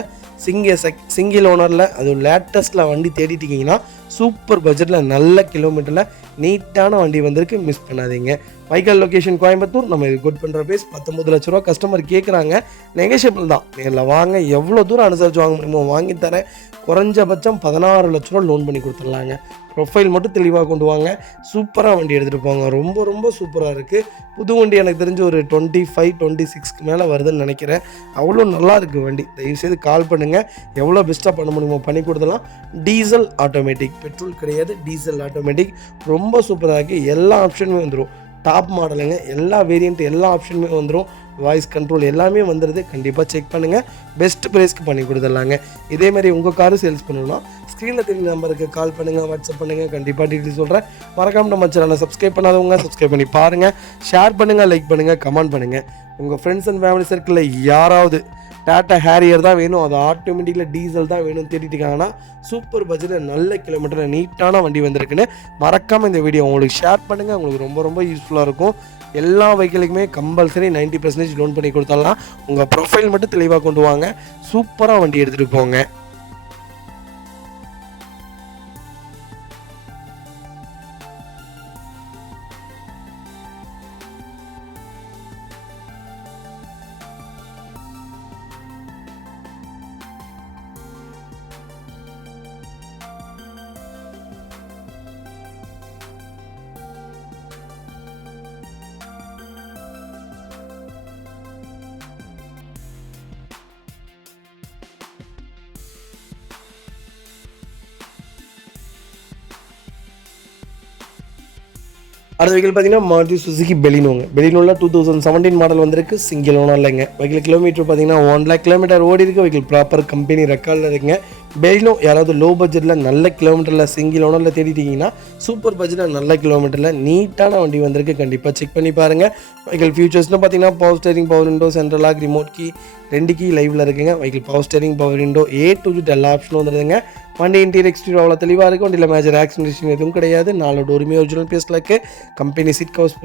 சிங்கிள் ஓனரில் அதுவும் லேட்டஸ்ட்டில் வண்டி தேடிட்டிங்கன்னா சூப்பர் பட்ஜெட்டில் நல்ல கிலோமீட்டரில் நீட்டான வண்டி வந்திருக்கு, மிஸ் பண்ணாதீங்க. Vehicle location Coimbatore. நம்ம இது குட் பண்ணுற பேஸ் 19 லட்ச ரூபா கஸ்டமர் கேட்குறாங்க. நெகோஷியபிள் தான். நேரில் வாங்க, எவ்வளோ தூரம் அனுசரித்து வாங்க முடியுமோ வாங்கி தரேன். குறைஞ்சபட்சம் 16 லட்ச ரூபா லோன் பண்ணி கொடுத்துடலாங்க. ப்ரொஃபைல் மட்டும் தெளிவாக கொண்டு வாங்க. சூப்பராக வண்டி எடுத்துகிட்டு போங்க. ரொம்ப ரொம்ப சூப்பராக இருக்குது. புது வண்டி எனக்கு தெரிஞ்சு ஒரு 25-26க்கு மேலே வருதுன்னு நினைக்கிறேன். அவ்வளோ நல்லா இருக்குது வண்டி. தயவுசெய்து கால் பண்ணுங்கள். எவ்வளோ பெஸ்ட்டாக பண்ண முடியுமோ பண்ணி கொடுத்துலாம். டீசல் ஆட்டோமேட்டிக், பெட்ரோல் கிடையாது, டீசல் ஆட்டோமேட்டிக். ரொம்ப சூப்பராக இருக்குது. எல்லா ஆப்ஷனுமே வந்துடும். டாப் மாடலுங்க. எல்லா வேரியண்ட் எல்லா ஆப்ஷனுமே வந்துடும். வாய்ஸ் கண்ட்ரோல் எல்லாமே வந்துடுது. கண்டிப்பாக செக் பண்ணுங்கள். பெஸ்ட் ப்ரைஸ்க்கு பண்ணி கொடுத்துடலாங்க. இதேமாதிரி உங்கள் காரு சேல்ஸ் பண்ணணும்னா ஸ்க்ரீனில் தெரிஞ்ச நம்பருக்கு கால் பண்ணுங்கள், வாட்ஸ்அப் பண்ணுங்கள். கண்டிப்பாக டீட்டெயில் சொல்கிறேன். மறக்காமல் நம்ம சேனலை சப்ஸ்கிரைப் பண்ணாதவங்க சப்ஸ்கிரைப் பண்ணி பாருங்கள். ஷேர் பண்ணுங்கள், லைக் பண்ணுங்கள், கமெண்ட் பண்ணுங்கள். உங்கள் ஃப்ரெண்ட்ஸ் அண்ட் ஃபேமிலி சர்க்கிளில் யாராவது டாட்டா ஹேரியர் தான் வேணும், அது ஆட்டோமேட்டிக்கில் டீசல் தான் வேணும்னு தேடிட்டு இருக்காங்கன்னா சூப்பர் பட்ஜெட்டில் நல்ல கிலோமீட்டரில் நீட்டான வண்டி வந்திருக்குன்னு மறக்காமல் இந்த வீடியோ உங்களுக்கு ஷேர் பண்ணுங்கள். உங்களுக்கு ரொம்ப ரொம்ப யூஸ்ஃபுல்லாக இருக்கும். எல்லா வெஹிக்கிளுக்குமே கம்பல்சரி 90% லோன் பண்ணி கொடுத்துடலாம். உங்கள் ப்ரொஃபைல் மட்டும் தெளிவாக கொண்டு வாங்க. சூப்பராக வண்டி எடுத்துகிட்டு போங்க. அடுத்த வெஹிக்கிள் பார்த்தீங்கன்னா மாருதி சுசுகி பெலினோங்க. பெலினோவில் 2017 மாடல் வந்திருக்கு. சிங்கிள் ஓனர் இல்லைங்க. வெஹிக்கிள் கிலோமீட்டர் பார்த்தீங்கன்னா 1 lakh கிலோமீட்டர் ஓடி இருக்குது. வெஹிக்கிள் ப்ராப்பர் கம்பெனி ரெக்கார்டில் இருக்குங்க. பெலினோ யாராவது லோ பட்ஜெட்டில் நல்ல கிலோமீட்டரில் சிங்கிள் ஓனரில் தேடிட்டிங்கன்னா சூப்பர் பட்ஜெட்டில் நல்ல கிலோமீட்டரில் நீட்டான வண்டி வந்திருக்கு. கண்டிப்பாக செக் பண்ணி பாருங்கள். வெஹிக்கிள் ஃபியூச்சர்ஸ்னு பார்த்தீங்கன்னா power steering, power window, central lock, remote key 2 key லைவில் இருக்குங்க. Vehicle power steering, power window, A to Z எல்லா ஆப்ஷனும் வந்துடுதுங்க. வண்டி இன்டீரியர் எக்ஸ்டீரியர் அவ்வளோ தெளிவாக இருக்குது. வண்டியில் மேஜர் ஆக்சிடென்ட் எதுவும் கிடையாது. 4 டோருமே ஒரிஜினல் பேஸில் இருக்குது. Company seat covers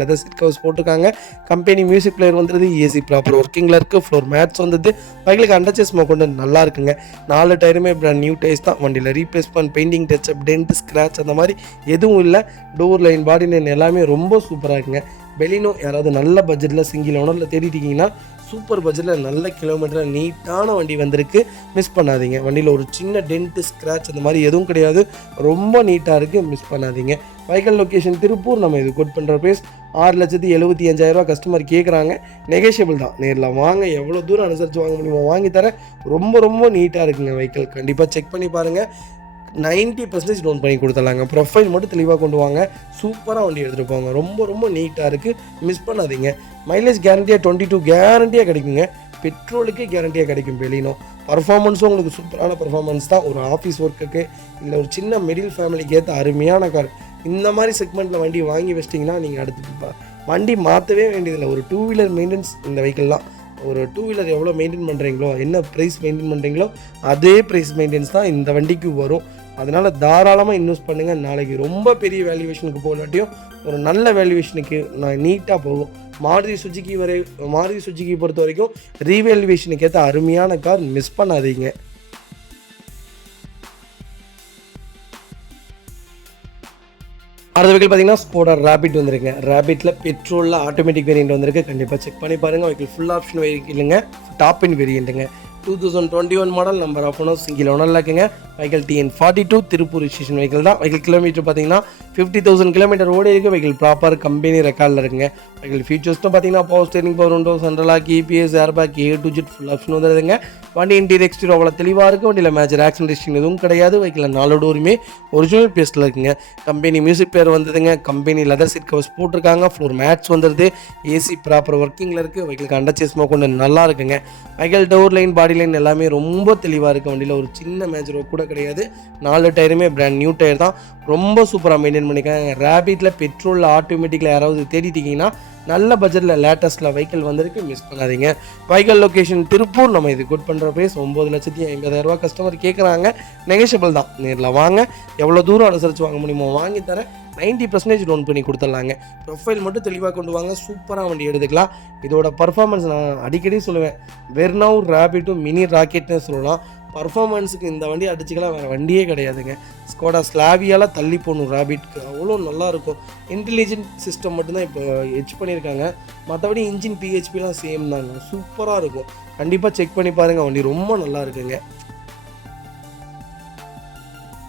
leather seat covers போட்டிருக்காங்க. கம்பெனி மியூசிக் பிளேயர் வந்துடுது. ஏசி ப்ராப்பர் ஒர்க்கிங்கில் இருக்குது. ஃப்ளோர் மேட்ஸ் வந்துடுது. வெஹிக்கிளுக்கு அண்டர்சேஸ் கொண்டு நல்லா இருக்குங்க. 4 டயருமே பிராண்ட் நியூ டயர்ஸ் தான். வண்டியில் replacement, painting touchup, dent, scratch அந்த மாதிரி எதுவும் இல்லை. டோர் லைன், பாடி லைன் எல்லாமே ரொம்ப சூப்பராக இருக்குங்க. பெலினோ யாராவது நல்ல பட்ஜெட்டில் சிங்கிள் ஓனரில் தேடிட்டிங்கன்னா சூப்பர் பட்ஜெட்டில் நல்ல கிலோமீட்டரில் நீட்டான வண்டி வந்திருக்கு, மிஸ் பண்ணாதீங்க. வண்டியில் ஒரு சின்ன டென்ட்டு, ஸ்க்ராட்ச் அந்த மாதிரி எதுவும் கிடையாது. ரொம்ப நீட்டாக இருக்குது, மிஸ் பண்ணாதீங்க. Vehicle location Tiruppur. நம்ம இது கோட் பண்ணுற ப்ரைஸ் 6,75,000 கஸ்டமர் கேட்குறாங்க. நெகோஷியபிள் தான். நேரில் வாங்க, எவ்வளோ தூரம் அனுசரித்து வாங்க முடியுமோ வாங்கி தரேன். ரொம்ப ரொம்ப நீட்டாக இருக்குங்க வெஹிக்கிள். கண்டிப்பாக செக் பண்ணி பாருங்கள். 90% லோன் பண்ணி கொடுத்துடலாங்க. ப்ரொஃபைல் மட்டும் தெளிவாக கொண்டு வாங்க. சூப்பராக வண்டி எடுத்துகிட்டு போங்க. ரொம்ப ரொம்ப நீட்டாக இருக்குது, மிஸ் பண்ணாதீங்க. மைலேஜ் கேரண்டியாக 22 கேரண்டியாக கிடைக்குங்க. பெட்ரோலுக்கே கேரண்டியாக கிடைக்கும் பெலினோ. பர்ஃபார்மன்ஸும் உங்களுக்கு சூப்பரான பர்ஃபார்மன்ஸ் தான். ஒரு ஆஃபீஸ் ஒர்க்குக்கு இல்லை ஒரு சின்ன மிடில் ஃபேமிலிக்கு ஏற்ற அருமையான கார். இந்த மாதிரி செக்மெண்ட்டில் வண்டி வாங்கி வச்சிட்டிங்கன்னா நீங்கள் அடுத்து வண்டி மாற்றவே வேண்டியதில்லை. ஒரு 2 வீலர் மெயின்டெனன்ஸ் இந்த வெஹிக்கிள்லாம். ஒரு 2 வீலர் எவ்வளோ மெயின்டைன் பண்ணுறீங்களோ, என்ன ப்ரைஸ் மெயின்டைன் பண்ணுறீங்களோ அதே ப்ரைஸ் மெயின்டெனன்ஸ் தான் இந்த வண்டிக்கு வரும். அதனால் தாராளமாக இன்வெஸ்ட் பண்ணுங்கள். நாளைக்கு ரொம்ப பெரிய வேல்யூவேஷனுக்கு போகலாட்டியும் ஒரு நல்ல வேல்யூவேஷனுக்கு நான் நீட்டாக போகும். மாருதி சுஜுக்கி பொறுத்த வரைக்கும் ரீவேல்யூவேஷனுக்கு ஏற்ற அருமையான கார், மிஸ் பண்ணாதீங்க. அடுத்த வெஹிக்கிள் பார்த்தீங்கன்னா ஸ்கோடா ரேபிட் வந்துருங்க. ரேபிட்டில் பெட்ரோலில் ஆட்டோமேட்டிக் வேரியண்ட் வந்திருக்கு. கண்டிப்பாக செக் பண்ணி பாருங்கள். வெஹிக்கிள் ஃபுல் ஆப்ஷன் வெஹிக்கிளுங்க. டாப் இன் வேரியண்ட்டுங்க. 2021 model. Number of owner single ஓனரில் இருக்குங்க. Vehicle TN42 Tiruppur registration vehicle தான். வெஹிக்கிள் கிலோமீட்டர் பார்த்தீங்கன்னா 50,000 கிலோமீட்டர் ஓடி இருக்குது. வெஹிக்கிள் ப்ராப்பர் கம்பெனி ரெக்கார்டில் இருக்குங்க. வெஹிக்கிள் ஃபீச்சர்ஸ்ட்டு பார்த்தீங்கன்னா power steering, power window, central lock, EPS, airbag, A to Z full option வந்துடுதுங்க. வண்டி இன்டீரியர் எக்ஸ்டீரியர் அவ்வளோ தெளிவாக இருக்குது. வண்டியில் மேஜர் ஆக்சிடென்ட் ஹிஸ்ட்ரி எதுவும் கிடையாது. வெஹிக்கிள் 4 டோருமே ஒரிஜினல் பேஸ்ட்டில் இருக்குங்க. கம்பெனி மியூசிக் பிளேயர் வந்ததுங்க. கம்பெனி லெதர் சீட் கவர்ஸ் போட்டிருக்காங்க. ஃப்ளோர் மேட்ஸ் வந்துடுது. AC ப்ராப்பர் ஒர்க்கிங்கில் இருக்குது. வெஹிக்கிளுக்கு அண்டர்ச்சேஸ் கொண்டு நல்லா இருக்குங்க. Vehicle door line, body line எல்லாமே ரொம்ப தெளிவாக இருக்குது. வண்டியில் ஒரு சின்ன மேஜர் கூட கிடையாது. 4 டயருமே பிராண்ட் நியூ டயர் தான். ரொம்ப சூப்பராக மெயின்டைன் பண்ணியிருக்காங்க. ரேபிட்டில் பெட்ரோலில் ஆட்டோமேட்டிக்கில் யாராவது தேடிட்டிங்கன்னா நல்ல பட்ஜெட்டில் லேட்டஸ்ட்டில் வெஹிக்கிள் வந்திருக்கு, மிஸ் பண்ணாதீங்க. Vehicle location Tiruppur. நம்ம இது குட் பண்ணுற ப்ரைஸ் 9,50,000 கஸ்டமர் கேட்குறாங்க. நெகோஷியபிள் தான். நேரில் வாங்க, எவ்வளோ தூரம் அனுசரித்து வாங்க முடியுமோ வாங்கி தரேன். 90% லோன் பண்ணி கொடுத்துடலாங்க. ப்ரொஃபைல் மட்டும் தெளிவாக கொண்டு வாங்க, சூப்பராக வண்டி எடுத்துக்கலாம். இதோட பர்ஃபார்மன்ஸ் நான் அடிக்கடி சொல்லுவேன், வெர்னாவ் ரேபிட்டும் மினி ராக்கெட்னு சொல்லலாம். பர்ஃபார்மன்ஸுக்கு இந்த வண்டி அடிச்சுக்கலாம், வேறு வண்டியே கிடையாதுங்க. ஸ்கோடா ஸ்லாவியால் தள்ளி போகணும் ரேபிட்க்கு, அவ்வளோ நல்லாயிருக்கும். இன்டெலிஜென்ட் சிஸ்டம் மட்டும்தான் இப்போ எச் பண்ணியிருக்காங்க. மற்றபடி இன்ஜின் PHPலாம் சேம் தாங்க, சூப்பராக இருக்கும். கண்டிப்பாக செக் பண்ணி பாருங்கள், வண்டி ரொம்ப நல்லா இருக்குங்க.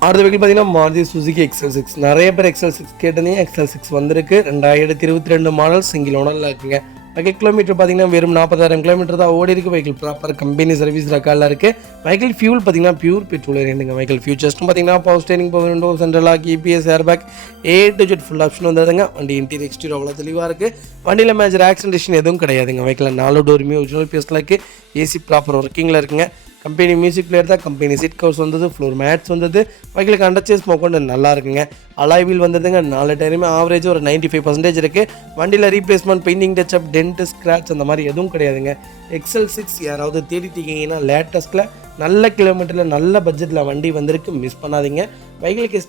அடுத்த வெஹிக்கிள் பார்த்தீங்கன்னா மாருதி சுசுகி XL6. நிறைய பேர் XL6 கேட்டதீங்க. XL6 வந்திருக்கு. 2022 மாடல், சிங்கிள் ஓனரில் இருக்குங்க. வெஹிக்கிள் கிலோமீட்டர் பார்த்தீங்கன்னா வெறும் 40,000 கிலோமீட்டர் தான் ஓடி இருக்குது. வெஹிக்கிள் ப்ராப்பர் கம்பெனி சர்வீஸ் ரெக்கார்டில் இருக்குது. வெஹிக்கிள் ஃபியூல் பார்த்தீங்கன்னா பியூர் பெட்ரோல் வேணுங்க. வெஹிக்கிள் ஃபியூச்சர்ஸ்னு பார்த்தீங்கன்னா power steering, power window, central lock, EPS, airbag, A to Z full option வந்துடுதுங்க. வண்டி இன்டீரியர் எக்ஸ்டீரியர் அவ்வளோ தெளிவாக இருக்குது. வண்டியில் மேஜர் ஆக்சிடென்ட் எதுவும் கிடையாதுங்க. வெஹிக்கிள் 4 டோருமே ஒரிஜினல் பேஸில் இருக்குது. AC ப்ராப்பர் ஒர்க்கிங்கில் இருக்குங்க. கம்பெனி மியூசிக் பிளேயர் தான். கம்பெனி சீட் கவர்ஸ் வந்தது. ஃப்ளோர் மேட்ஸ் வந்தது. வெஹிக்கிளுக்கு அண்டர்ச்சேஸ் கொண்டு நல்லா இருக்குங்க. அலாய் வீல் வந்ததுங்க. 4 டயருமே ஆவரேஜ் ஒரு 95% இருக்குது. வண்டியில் replacement, painting, touchup, dent, scratch அந்த மாதிரி எதுவும் கிடையாதுங்க. XL6 யாராவது தேடிட்டீங்கன்னா லேட்டஸ்ட்டில் நல்ல கிலோமீட்டரில் நல்ல பட்ஜெட்டில் வண்டி வந்திருக்கு, மிஸ் பண்ணாதீங்க. வெஹிக்கிளுக்கு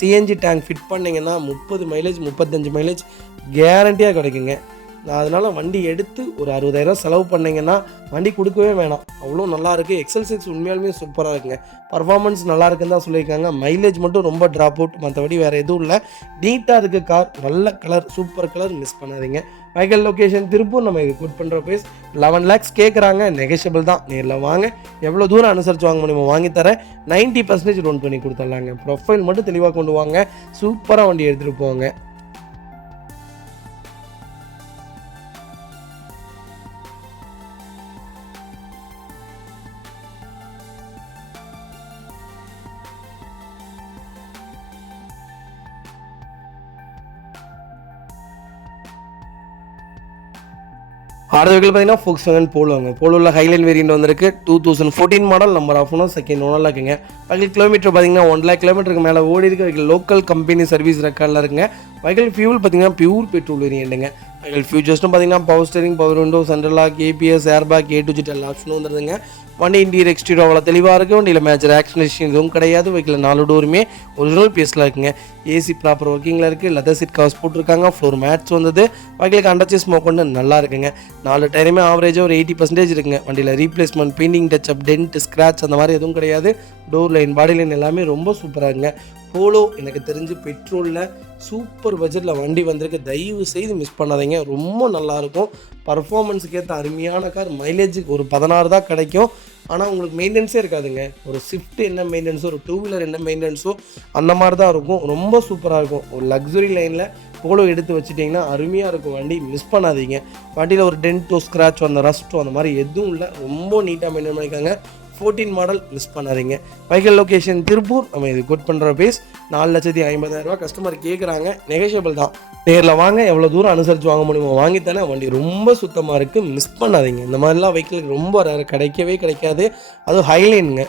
CNG டேங்க் ஃபிட் பண்ணிங்கன்னா 30 மைலேஜ் 35 மைலேஜ் கேரண்டியாக கிடைக்குங்க. நான் அதனால் வண்டி எடுத்து ஒரு 60,000 செலவு பண்ணிங்கன்னா வண்டி கொடுக்கவே வேணாம், அவ்வளோ நல்லாயிருக்கு. XL6 உண்மையாலுமே சூப்பராக இருக்குங்க. பர்ஃபார்மன்ஸ் நல்லா இருக்குன்னு தான் சொல்லியிருக்காங்க. மைலேஜ் மட்டும் ரொம்ப ட்ராப் அவுட், மற்றபடி வேறு எதுவும் இல்லை. நீட்டாக இருக்குது கார், நல்ல கலர், சூப்பர் கலர், மிஸ் பண்ணாதீங்க. Vehicle location Tiruppur. நம்ம இது குட் பண்ணுற ப்ரைஸ் 11 lakhs கேட்குறாங்க. நெகோஷியபிள் தான். நேரில் வாங்க, எவ்வளோ தூரம் அனுசரித்து வாங்க முடியுமோ வாங்கி தரேன். 90% லோன் பண்ணி கொடுத்துடலாங்க. ப்ரொஃபைல் மட்டும் தெளிவாக கொண்டு வாங்க, சூப்பராக வண்டி எடுத்துகிட்டு போவாங்க. அடுத்த வெஹிக்கிள் பார்த்தீங்கன்னா Volkswagen போலோங்க. போலோவில் ஹைலைன் வேரியண்ட் வந்திருக்கு. 2014 model, number of owner, second ஓனரில் இருக்குங்க. வெஹிக்கிள் கிலோமீட்டர் பார்த்தீங்கன்னா 1 lakh கிலோமீட்டருக்கு மேலே ஓடி இருக்குது. வெஹிக்கிள் லோக்கல் கம்பெனி சர்வீஸ் ரெக்கார்டில் இருக்குங்க. வெஹிக்கிள் ஃபியூல் பார்த்தீங்கன்னா பியூர் பெட்ரோல் வேரியண்ட்டுங்க. வெஹிக்கிள் ஃபியூச்சர்ஸ்னு பார்த்தீங்கன்னா power steering, power window, central lock, EPS, airbag, A to Z எல்லா ஆப்ஷனும் வந்துடுதுங்க. வண்டி இன்டீரியர் எக்ஸ்டீரியர் அவ்வளோ தெளிவாக இருக்குது. வண்டியில் மேஜர் ஆக்சிடென்ட் எதுவும் கிடையாது. வெஹிக்கிள் 4 டோருமே ஒரிஜினல் பேஸில் இருக்குங்க. AC ப்ராப்பர் ஒர்க்கிங்கில் இருக்குது. லெதர் சீட் கவர்ஸ் போட்டிருக்காங்க. ஃப்ளோர் மேட்ஸ் வந்தது. வெஹிக்கிளுக்கு அண்டர்ச்சேஸ் கொண்டு நல்லா இருக்குங்க. 4 டயருமே ஆவரேஜாக ஒரு 80% இருக்குங்க. வண்டியில் replacement, painting, touchup, dent, scratch அந்த மாதிரி எதுவும் கிடையாது. டோர் லைன், பாடி லைன் எல்லாமே ரொம்ப சூப்பராக இருக்குங்க. போலோ எனக்கு தெரிஞ்சு பெட்ரோலில் சூப்பர் பட்ஜெட்டில் வண்டி வந்திருக்கு. தயவு செய்து மிஸ் பண்ணாதீங்க, ரொம்ப நல்லாயிருக்கும். பர்ஃபார்மன்ஸுக்கு ஏற்ற அருமையான கார். மைலேஜுக்கு ஒரு 16 தான் கிடைக்கும். ஆனால் உங்களுக்கு மெயின்டெனன்ஸே இருக்காதுங்க. ஒரு ஸ்விஃப்ட் என்ன மெயின்டெனன்ஸோ, ஒரு 2 வீலர் என்ன மெயின்டெனன்ஸோ அந்த மாதிரி தான் இருக்கும். ரொம்ப சூப்பராக இருக்கும். ஒரு லக்ஸுரி லைனில் போலோ எடுத்து வச்சுட்டிங்கன்னா அருமையாக இருக்கும். வண்டி மிஸ் பண்ணாதீங்க. வண்டியில் ஒரு டென்ட்டோ, ஸ்க்ராச்சோ, அந்த ரஸ்ட்டோ அந்த மாதிரி எதுவும் இல்லை. ரொம்ப நீட்டாக மெயின்டைன் பண்ணியிருக்காங்க. 14 மாடல், மிஸ் பண்ணாதீங்க. Vehicle location Tiruppur. நம்ம இது குட் பண்ணுற பேஸ் 4,50,000 கஸ்டமர் கேட்குறாங்க. நெகோஷியபிள் தான். நேரில் வாங்க, எவ்வளோ தூரம் அனுசரித்து வாங்க முடியுமோ வாங்கித்தானே. வண்டி ரொம்ப சுத்தமாக இருக்குது, மிஸ் பண்ணாதீங்க. இந்த மாதிரிலாம் வெஹிக்கிளுக்கு ரொம்ப ரேர், கிடைக்கவே கிடைக்காது. அதுவும் ஹைலைனுங்க.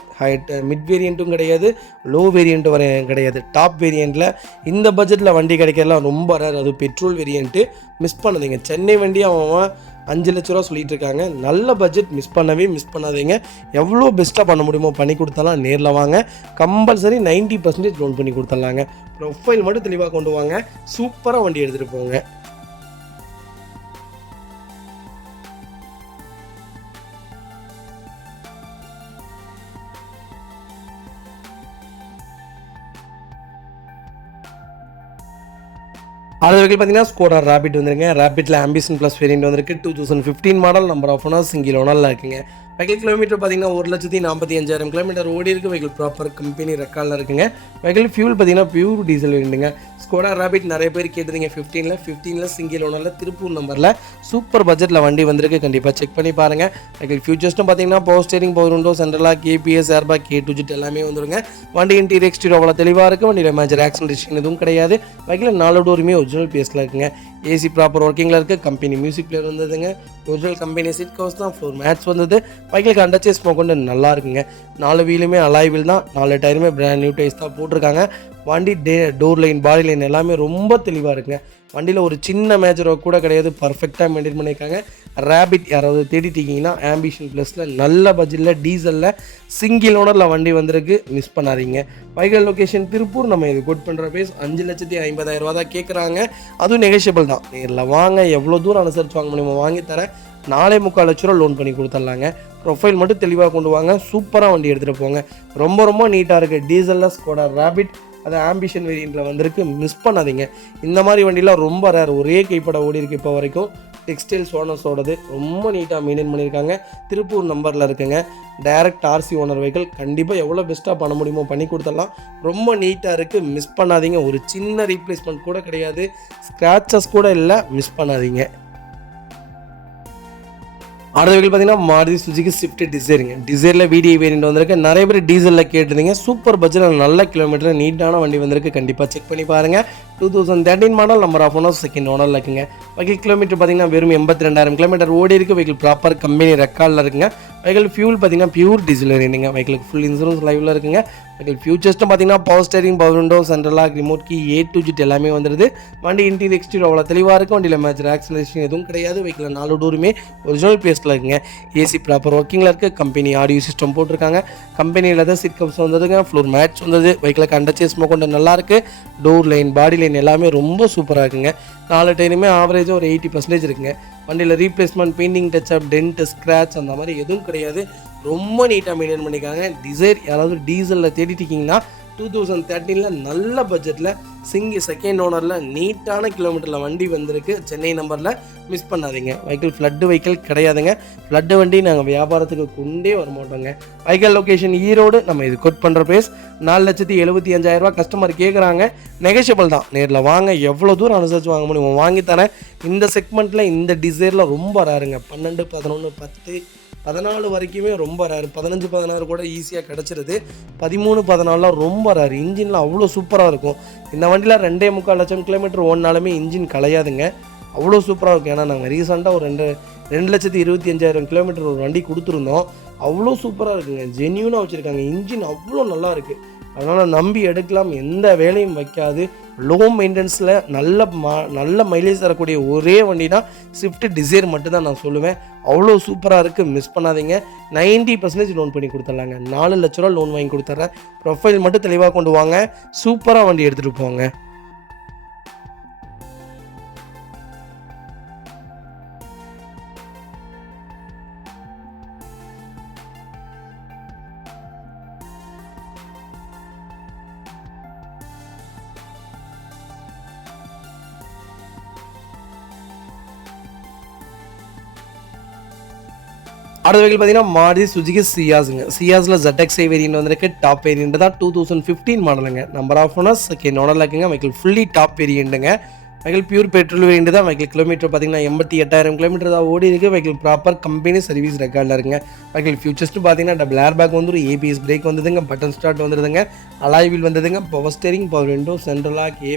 மிட் வேரியண்ட்டும் கிடையாது, லோ வேரியண்ட்டும் வர கிடையாது. டாப் வேரியண்ட்டில் இந்த பட்ஜெட்டில் வண்டி கிடைக்கிறதுலாம் ரொம்ப ரேர். அது பெட்ரோல் வேரியண்ட்டு, மிஸ் பண்ணாதீங்க. சென்னை வண்டி அவன் 5 லட்ச ரூபா சொல்லிட்டு இருக்காங்க. நல்ல பட்ஜெட், மிஸ் பண்ணாதீங்க. எவ்வளோ பெஸ்ட்டாக பண்ண முடியுமோ பண்ணி கொடுத்தலாம். நேரில் வாங்க, கம்பல்சரி 90% லோன் பண்ணி கொடுத்துடலாங்க. ப்ரொஃபைல் மட்டும் தெளிவாக கொண்டு வாங்க, சூப்பராக வண்டி எடுத்துகிட்டு போங்க. அடுத்த வெஹிக்கிள் பார்த்தீங்கன்னா ஸ்கோடா ரேபிட் வந்துருங்க. ரேபிட்டில் ஆம்பிஷன் ப்ளஸ் வேரியண்ட் வந்திருக்கு. 2015 model, number of owner, single ஓனரில் இருக்குங்க. வெஹிக்கிள் கிலோமீட்டர் பார்த்தீங்கன்னா 1,45,000 கிலோமீட்டர் ஓடி இருக்குது. வெஹிக்கிள் ப்ராப்பர் கம்பெனி ரெக்கார்டில் இருக்குங்க. வெஹிக்கிள் ஃபியூல் பார்த்தீங்கன்னா பியூர் டீசல் வேணுங்க. ஸ்கோடா ராபிட் நிறைய பேர் கேட்டுறீங்க. 15ல் சிங்கிள் ஓனரில் திருப்பூர் நம்பரில் சூப்பர் பட்ஜெட்டில் வண்டி வந்திருக்கு. கண்டிப்பாக செக் பண்ணி பாருங்கள். வெஹிக்கிள் ஃபியூச்சர்ஸ்ட்டும் பார்த்தீங்கன்னா பவர் ஸ்டேரிங், பவர் விண்டோ, சென்ட்ரலாக கேபிஎஸ், ஏர்பேக், A2Z எல்லாமே வந்துருங்க. வண்டி இன்டீரியர் எக்ஸ்டீரியர் அவ்வளோ தெளிவாக இருக்குது. வண்டியில் மேஜர் ஆக்சிடென்ட் எதுவும் கிடையாது. வெஹிக்கிள் 4 டோருமே ஒரிஜினல் பேஸில் இருக்குங்க. ஏசி ப்ராப்பர் ஒர்க்கிங்கில் இருக்குது. கம்பெனி மியூசிக் பிளேயர் வந்ததுங்க. ஒரிஜினல் கம்பெனி சீட் கவர்ஸ் தான், ஃப்ளோர் மேட்ஸ் வந்தது. வெஹிக்கிளுக்கு அண்டர்ச்சேஸ் கொண்டு நல்லா இருக்குங்க. 4 வீலுமே அலாய் வீல் தான். 4 டயருமே பிராண்ட் நியூ டைஸ் தான் போட்டிருக்காங்க. வண்டி டோர் லைன், பாடி லைன் எல்லாமே ரொம்ப தெளிவாக இருக்குங்க. வண்டியில் ஒரு சின்ன மேஜர் ஒர்க் கூட கிடையாது. பர்ஃபெக்டாக மெயின்டைன் பண்ணியிருக்காங்க. ரேபிட் யாராவது தேடிட்டிங்கன்னா ஆம்பிஷன் ப்ளஸில் நல்ல பட்ஜெட்டில் டீசலில் சிங்கிள் ஓனரில் வண்டி வந்திருக்கு. மிஸ் பண்ணாதீங்க. Vehicle location Tiruppur. நம்ம இது கோட் பண்ணுற பேஸ் 5,50,000 தான் கேட்குறாங்க. அதுவும் நெகோஷியபிள் தான். நேரில் வாங்க, எவ்வளோ தூரம் அனுசரித்து வாங்க முடியுமோ வாங்கி தரேன். 4.25 லட்ச ரூபா லோன் பண்ணி கொடுத்துட்லாங்க. ப்ரொஃபைல் மட்டும் தெளிவாக கொண்டு வாங்க. சூப்பராக வண்டி எடுத்துகிட்டு போங்க. ரொம்ப நீட்டாக இருக்குது. டீசலில் ஸ்கோடா ராபிட், அது ஆம்பிஷன் வேரியண்ட்டில் வந்திருக்கு. மிஸ் பண்ணாதீங்க. இந்த மாதிரி வண்டிலாம் ரொம்ப ரேர். ஒரே கைப்பட ஓடி இருக்குது இப்போ வரைக்கும். டெக்ஸ்டைல்ஸ் ஓனர்ஸோடது ரொம்ப நீட்டாக மெயின்டைன் பண்ணியிருக்காங்க. திருப்பூர் நம்பரில் இருக்குங்க. Direct RC owner vehicle. கண்டிப்பாக எவ்வளோ பெஸ்ட்டாக பண்ண முடியுமோ பண்ணி கொடுத்துடலாம். ரொம்ப நீட்டாக இருக்குது. மிஸ் பண்ணாதீங்க. ஒரு சின்ன ரீப்ளேஸ்மெண்ட் கூட கிடையாது. ஸ்க்ராச்சஸ் கூட இல்லை. மிஸ் பண்ணாதீங்க. அடுத்த வெஹிக்கிள் பார்த்தீங்கன்னா மாருதி சுசுகி ஸ்விஃப்ட் டிசைருங்க. டிசைரில் VDI வேரியண்ட் வந்திருக்கு. நிறைய பேர் டீசலில் கேட்டிருந்தீங்க. சூப்பர் பட்ஜெட்டில் நல்ல கிலோமீட்டர் நீட்டான வண்டி வந்திருக்கு. கண்டிப்பாக செக் பண்ணி பாருங்கள். 2013 model, number of owner second ஓனரில் இருக்குங்க. வெஹிக்கிள் கிலோமீட்டர் பார்த்தீங்கன்னா வெறும் 82,000 கிலோமீட்டர் ஓடி இருக்குது. வெஹிக்கிள் ப்ராப்பர் கம்பெனி ரெக்கார்டில் இருக்குங்க. வெஹிக்கிள் ஃபியூல் பார்த்தீங்கன்னா பியூர் டீசல் வேரியண்ட்டுங்க. வெஹிக்கிளுக்கு ஃபுல் இன்சூரன்ஸ் லைவில் இருக்குங்க. வெஹிக்கிள் ஃபியூச்சர்ஸ்ட்டும் பார்த்தீங்கன்னா பவர் ஸ்டேரிங், பவர் விண்டோ, சென்ட்ரலாக ரிமோட் கீ, A2Z எல்லாமே வந்துடுது. வண்டி இன்டீரியர் எக்ஸ்டீரியர் அவ்வளோ தெளிவாக இருக்கும். வண்டியில் மேஜர் ஆக்சிடென்ட் எதுவும் கிடையாது. வெஹிக்கிள் 4 டோருமே ஒரிஜினல் பேஸில் இருக்குங்க. ஏசி ப்ராப்பர் ஒர்க்கிங்கில் இருக்குது. கம்பெனி ஆடியோ சிஸ்டம் போட்டிருக்காங்க. கம்பெனியில் தான் சீட் கப்ஸ் வந்ததுங்க. ஃப்ளோர் மேட்ச் வந்தது. வெஹிக்கிளுக்கு அண்டர்ச்சேஸ் கொண்டு நல்லாயிருக்கு. டோர் லைன், பாடி லைன் எல்லாமே ரொம்ப சூப்பராக இருக்குங்க. 4 டயருமே ஆவரேஜாக ஒரு 80% இருக்குங்க. வண்டியில் replacement, painting, touchup, dent, scratch அந்த மாதிரி எதுவும் கிடையாது. ரொம்ப நீட்டாக மெயின்டைன் பண்ணியிருக்காங்க. டிசைர் யாராவது டீசலில் தேடிட்டிங்கன்னா 2013 நல்ல பட்ஜெட்டில் செகண்ட் ஓனரில் நீட்டான கிலோமீட்டரில் வண்டி வந்திருக்கு. சென்னை நம்பரில். மிஸ் பண்ணாதீங்க. வெஹிக்கிள் ஃப்ளட்டு வெஹிக்கிள் கிடையாதுங்க. ஃப்ளட்டு வண்டி நாங்கள் வியாபாரத்துக்கு கொண்டே வர மாட்டோங்க. Vehicle location Erode. நம்ம இது கோட் பண்ணுற பேஸ் 4,75,000 கஸ்டமர் கேட்குறாங்க. நெகோஷியபிள் தான். நேரில் வாங்க, எவ்வளோ தூரம் அனுசரித்து வாங்க முடியும் வாங்கி தரேன். இந்த செக்மெண்ட்டில் இந்த டிசைரில் ரொம்ப ரேருங்க. 12, 11, 10, 14 வரைக்குமே ரொம்ப ரேர். 15, 16 கூட ஈஸியாக கிடச்சிருது. 13, 14 ரொம்ப ரேர். இன்ஜினில் அவ்வளோ சூப்பராக இருக்கும். இந்த வண்டியில் 2.25 லட்சம் கிலோமீட்டர் ஓடினாலுமே இன்ஜின் கலையாதுங்க. அவ்வளோ சூப்பராக இருக்கும். ஏன்னா நாங்கள் ரீசெண்டாக ஒரு 2,25,000 கிலோமீட்டர் ஒரு வண்டி கொடுத்துருந்தோம். அவ்வளோ சூப்பராக இருக்குங்க. ஜென்யூனாக வச்சுருக்காங்க. இன்ஜின் அவ்வளோ நல்லா இருக்குது. அதனால் நம்பி எடுக்கலாம். எந்த வேலையும் வைக்காது. லோ மெயின்டெனன்ஸில் நல்ல மைலேஜ் தரக்கூடிய ஒரே வண்டி தான் ஸ்விஃப்ட் டிசைர் மட்டும்தான் நான் சொல்லுவேன். அவ்வளோ சூப்பராக இருக்குது. மிஸ் பண்ணாதீங்க. 90% லோன் பண்ணி கொடுத்துட்லாங்க. 4 லட்ச ரூபா லோன் வாங்கி கொடுத்துட்றேன். ப்ரொஃபைல் மட்டும் தெளிவாக கொண்டு வாங்க. சூப்பராக வண்டி எடுத்துகிட்டு போங்க. அடுத்த வெஹிக்கிள் பார்த்தீங்கன்னா மாருதி சுசுகி சியாஸுங்க. சியாஸில் ZXi வேரியண்ட் வந்திருக்கு. டாப் வேரியண்ட் தான். 2015 மாடலுங்க. நம்பர் ஆஃப் ஓனர்ஸ் செகண்ட் ஓனரில் இருக்குங்க. வெஹிக்கிள் ஃபுல்லி டாப் வேரியண்ட்டுங்க. வெஹிக்கிள் பியூர் பெட்ரோல் வேரியண்ட் தான். வெஹிக்கிள் கிலோமீட்டர் பார்த்தீங்கன்னா 88,000 கிலோமீட்டர் தான் ஓடி இருக்குது. வெஹிக்கிள் ப்ராப்பர் கம்பெனி சர்வீஸ் ரெக்கார்டில் இருக்குங்க. வெஹிக்கிள் ஃபியூச்சர்ஸ்ட்டு பார்த்தீங்கன்னா டபுள் ஏர் பேக் வந்துடும். ABS பிரேக் வந்ததுங்க. பட்டன் ஸ்டார்ட் வந்துடுதுங்க. அலாய் வீல் வந்ததுங்க. பவர் ஸ்டேரிங், பவர் விண்டோ, சென்ட்ரலாக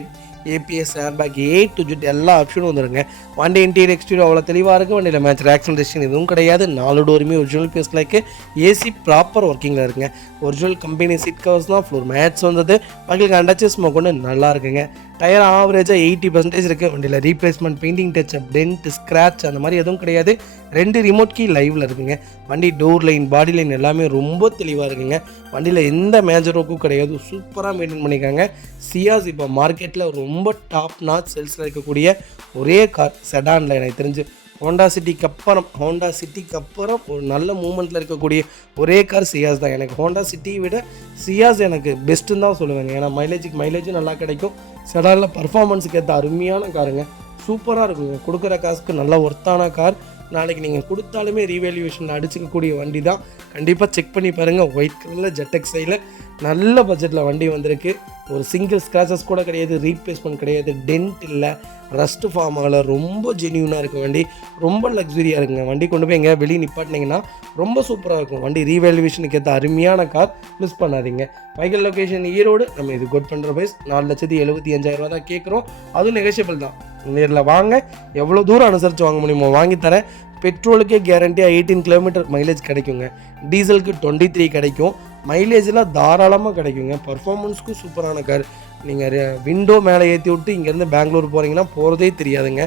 APS, ஏர்பேக், A2Z எல்லா ஆப்ஷனும் வந்துடுங்க. வண்டி இன்டீரியர் எக்ஸ்டீரியர் அவ்வளோ தெளிவாக இருக்குது. வண்டியில் மேட்ச் ஆக்சிடென்ட் எதுவும் கிடையாது. 4 டோருமே ஒரிஜினல் பேஸில் இருக்குது. ஏசி ப்ராப்பர் ஒர்க்கிங்கில் இருக்குங்க. ஒரிஜினல் கம்பெனி சீட் கவர்ஸ் தான். ஃப்ளோர் மேட்ச் வந்தது. வண்டிக்கு அண்டர்ச்சேஸ் கொண்டு நல்லா இருக்குங்க. டயர் ஆவரேஜாக 80% இருக்குது. வண்டியில் replacement, painting, touchup, dent, scratch அந்த மாதிரி எதுவும் கிடையாது. 2 ரிமோட் கீ லைவில் இருக்குங்க. வண்டி டோர் லைன், பாடி லைன் எல்லாமே ரொம்ப தெளிவாக இருக்குங்க. வண்டியில் எந்த மேஜர் ஒர்க்கும் கிடையாது. சூப்பராக மெயின்டைன் பண்ணியிருக்காங்க. சியாஸ் இப்போ மார்க்கெட்டில் ரொம்ப டாப் நாச் சேல்ஸில் இருக்கக்கூடிய ஒரே கார் செடானில் எனக்கு தெரிஞ்சு ஹோண்டா சிட்டிக்கு அப்புறம் ஒரு நல்ல மூமெண்ட்டில் இருக்கக்கூடிய ஒரே கார் சியாஸ் தான். எனக்கு ஹோண்டா சிட்டியை விட சியாஸ் எனக்கு பெஸ்ட்டுன்னு தான் சொல்லுவேங்க. ஏன்னா மைலேஜும் நல்லா கிடைக்கும். செடானில் பர்ஃபார்மன்ஸுக்கு ஏற்ற அருமையான காருங்க. சூப்பராக இருக்குங்க. கொடுக்குற காசுக்கு நல்ல ஒர்த்தான கார். நாளைக்கு நீங்கள் கொடுத்தாலுமே ரீவேல்யூவேஷனில் அடிச்சிக்கக்கூடிய வண்டி தான். கண்டிப்பாக செக் பண்ணி பாருங்கள். ஒயிட் கலரில் ஜெட்டெக்ஸையில் நல்ல பட்ஜெட்டில் வண்டி வந்திருக்கு. ஒரு சிங்கிள் ஸ்க்ராச்சஸ் கூட கிடையாது, ரீப்ளேஸ்மெண்ட் கிடையாது, டென்ட் இல்லை, ரஸ்ட்டு ஃபார்ம் ஆகலை, ரொம்ப ஜென்யூனாக இருக்கும் வண்டி. ரொம்ப லக்ஸுரியாக இருக்குங்க. வண்டி கொண்டு போய் எங்கேயா வெளியே நிப்பாட்டினீங்கன்னா ரொம்ப சூப்பராக இருக்கும் வண்டி. ரீவேல்யூவேஷனுக்கு ஏற்ற அருமையான கார், மிஸ் பண்ணாதீங்க. Vehicle location Erode. நம்ம இது கோட் பண்ணுற ப்ரைஸ் 4,75,000 தான் கேட்குறோம். அதுவும் நெகோஷியபிள் தான். நேரில் வாங்க, எவ்வளோ தூரம் அனுசரித்து வாங்க முடியுமோ வாங்கித்தரேன். பெட்ரோலுக்கே கேரண்டியாக 18 கிலோமீட்டர் மைலேஜ் கிடைக்குங்க. டீசலுக்கு 23 கிடைக்கும். மைலேஜெலாம் தாராளமாக கிடைக்குங்க. பர்ஃபார்மன்ஸ்க்கும் சூப்பரான கார். நீங்கள் விண்டோ மேலே ஏற்றி விட்டு இங்கேருந்து பெங்களூர் போகிறீங்கன்னா போகிறதே தெரியாதுங்க.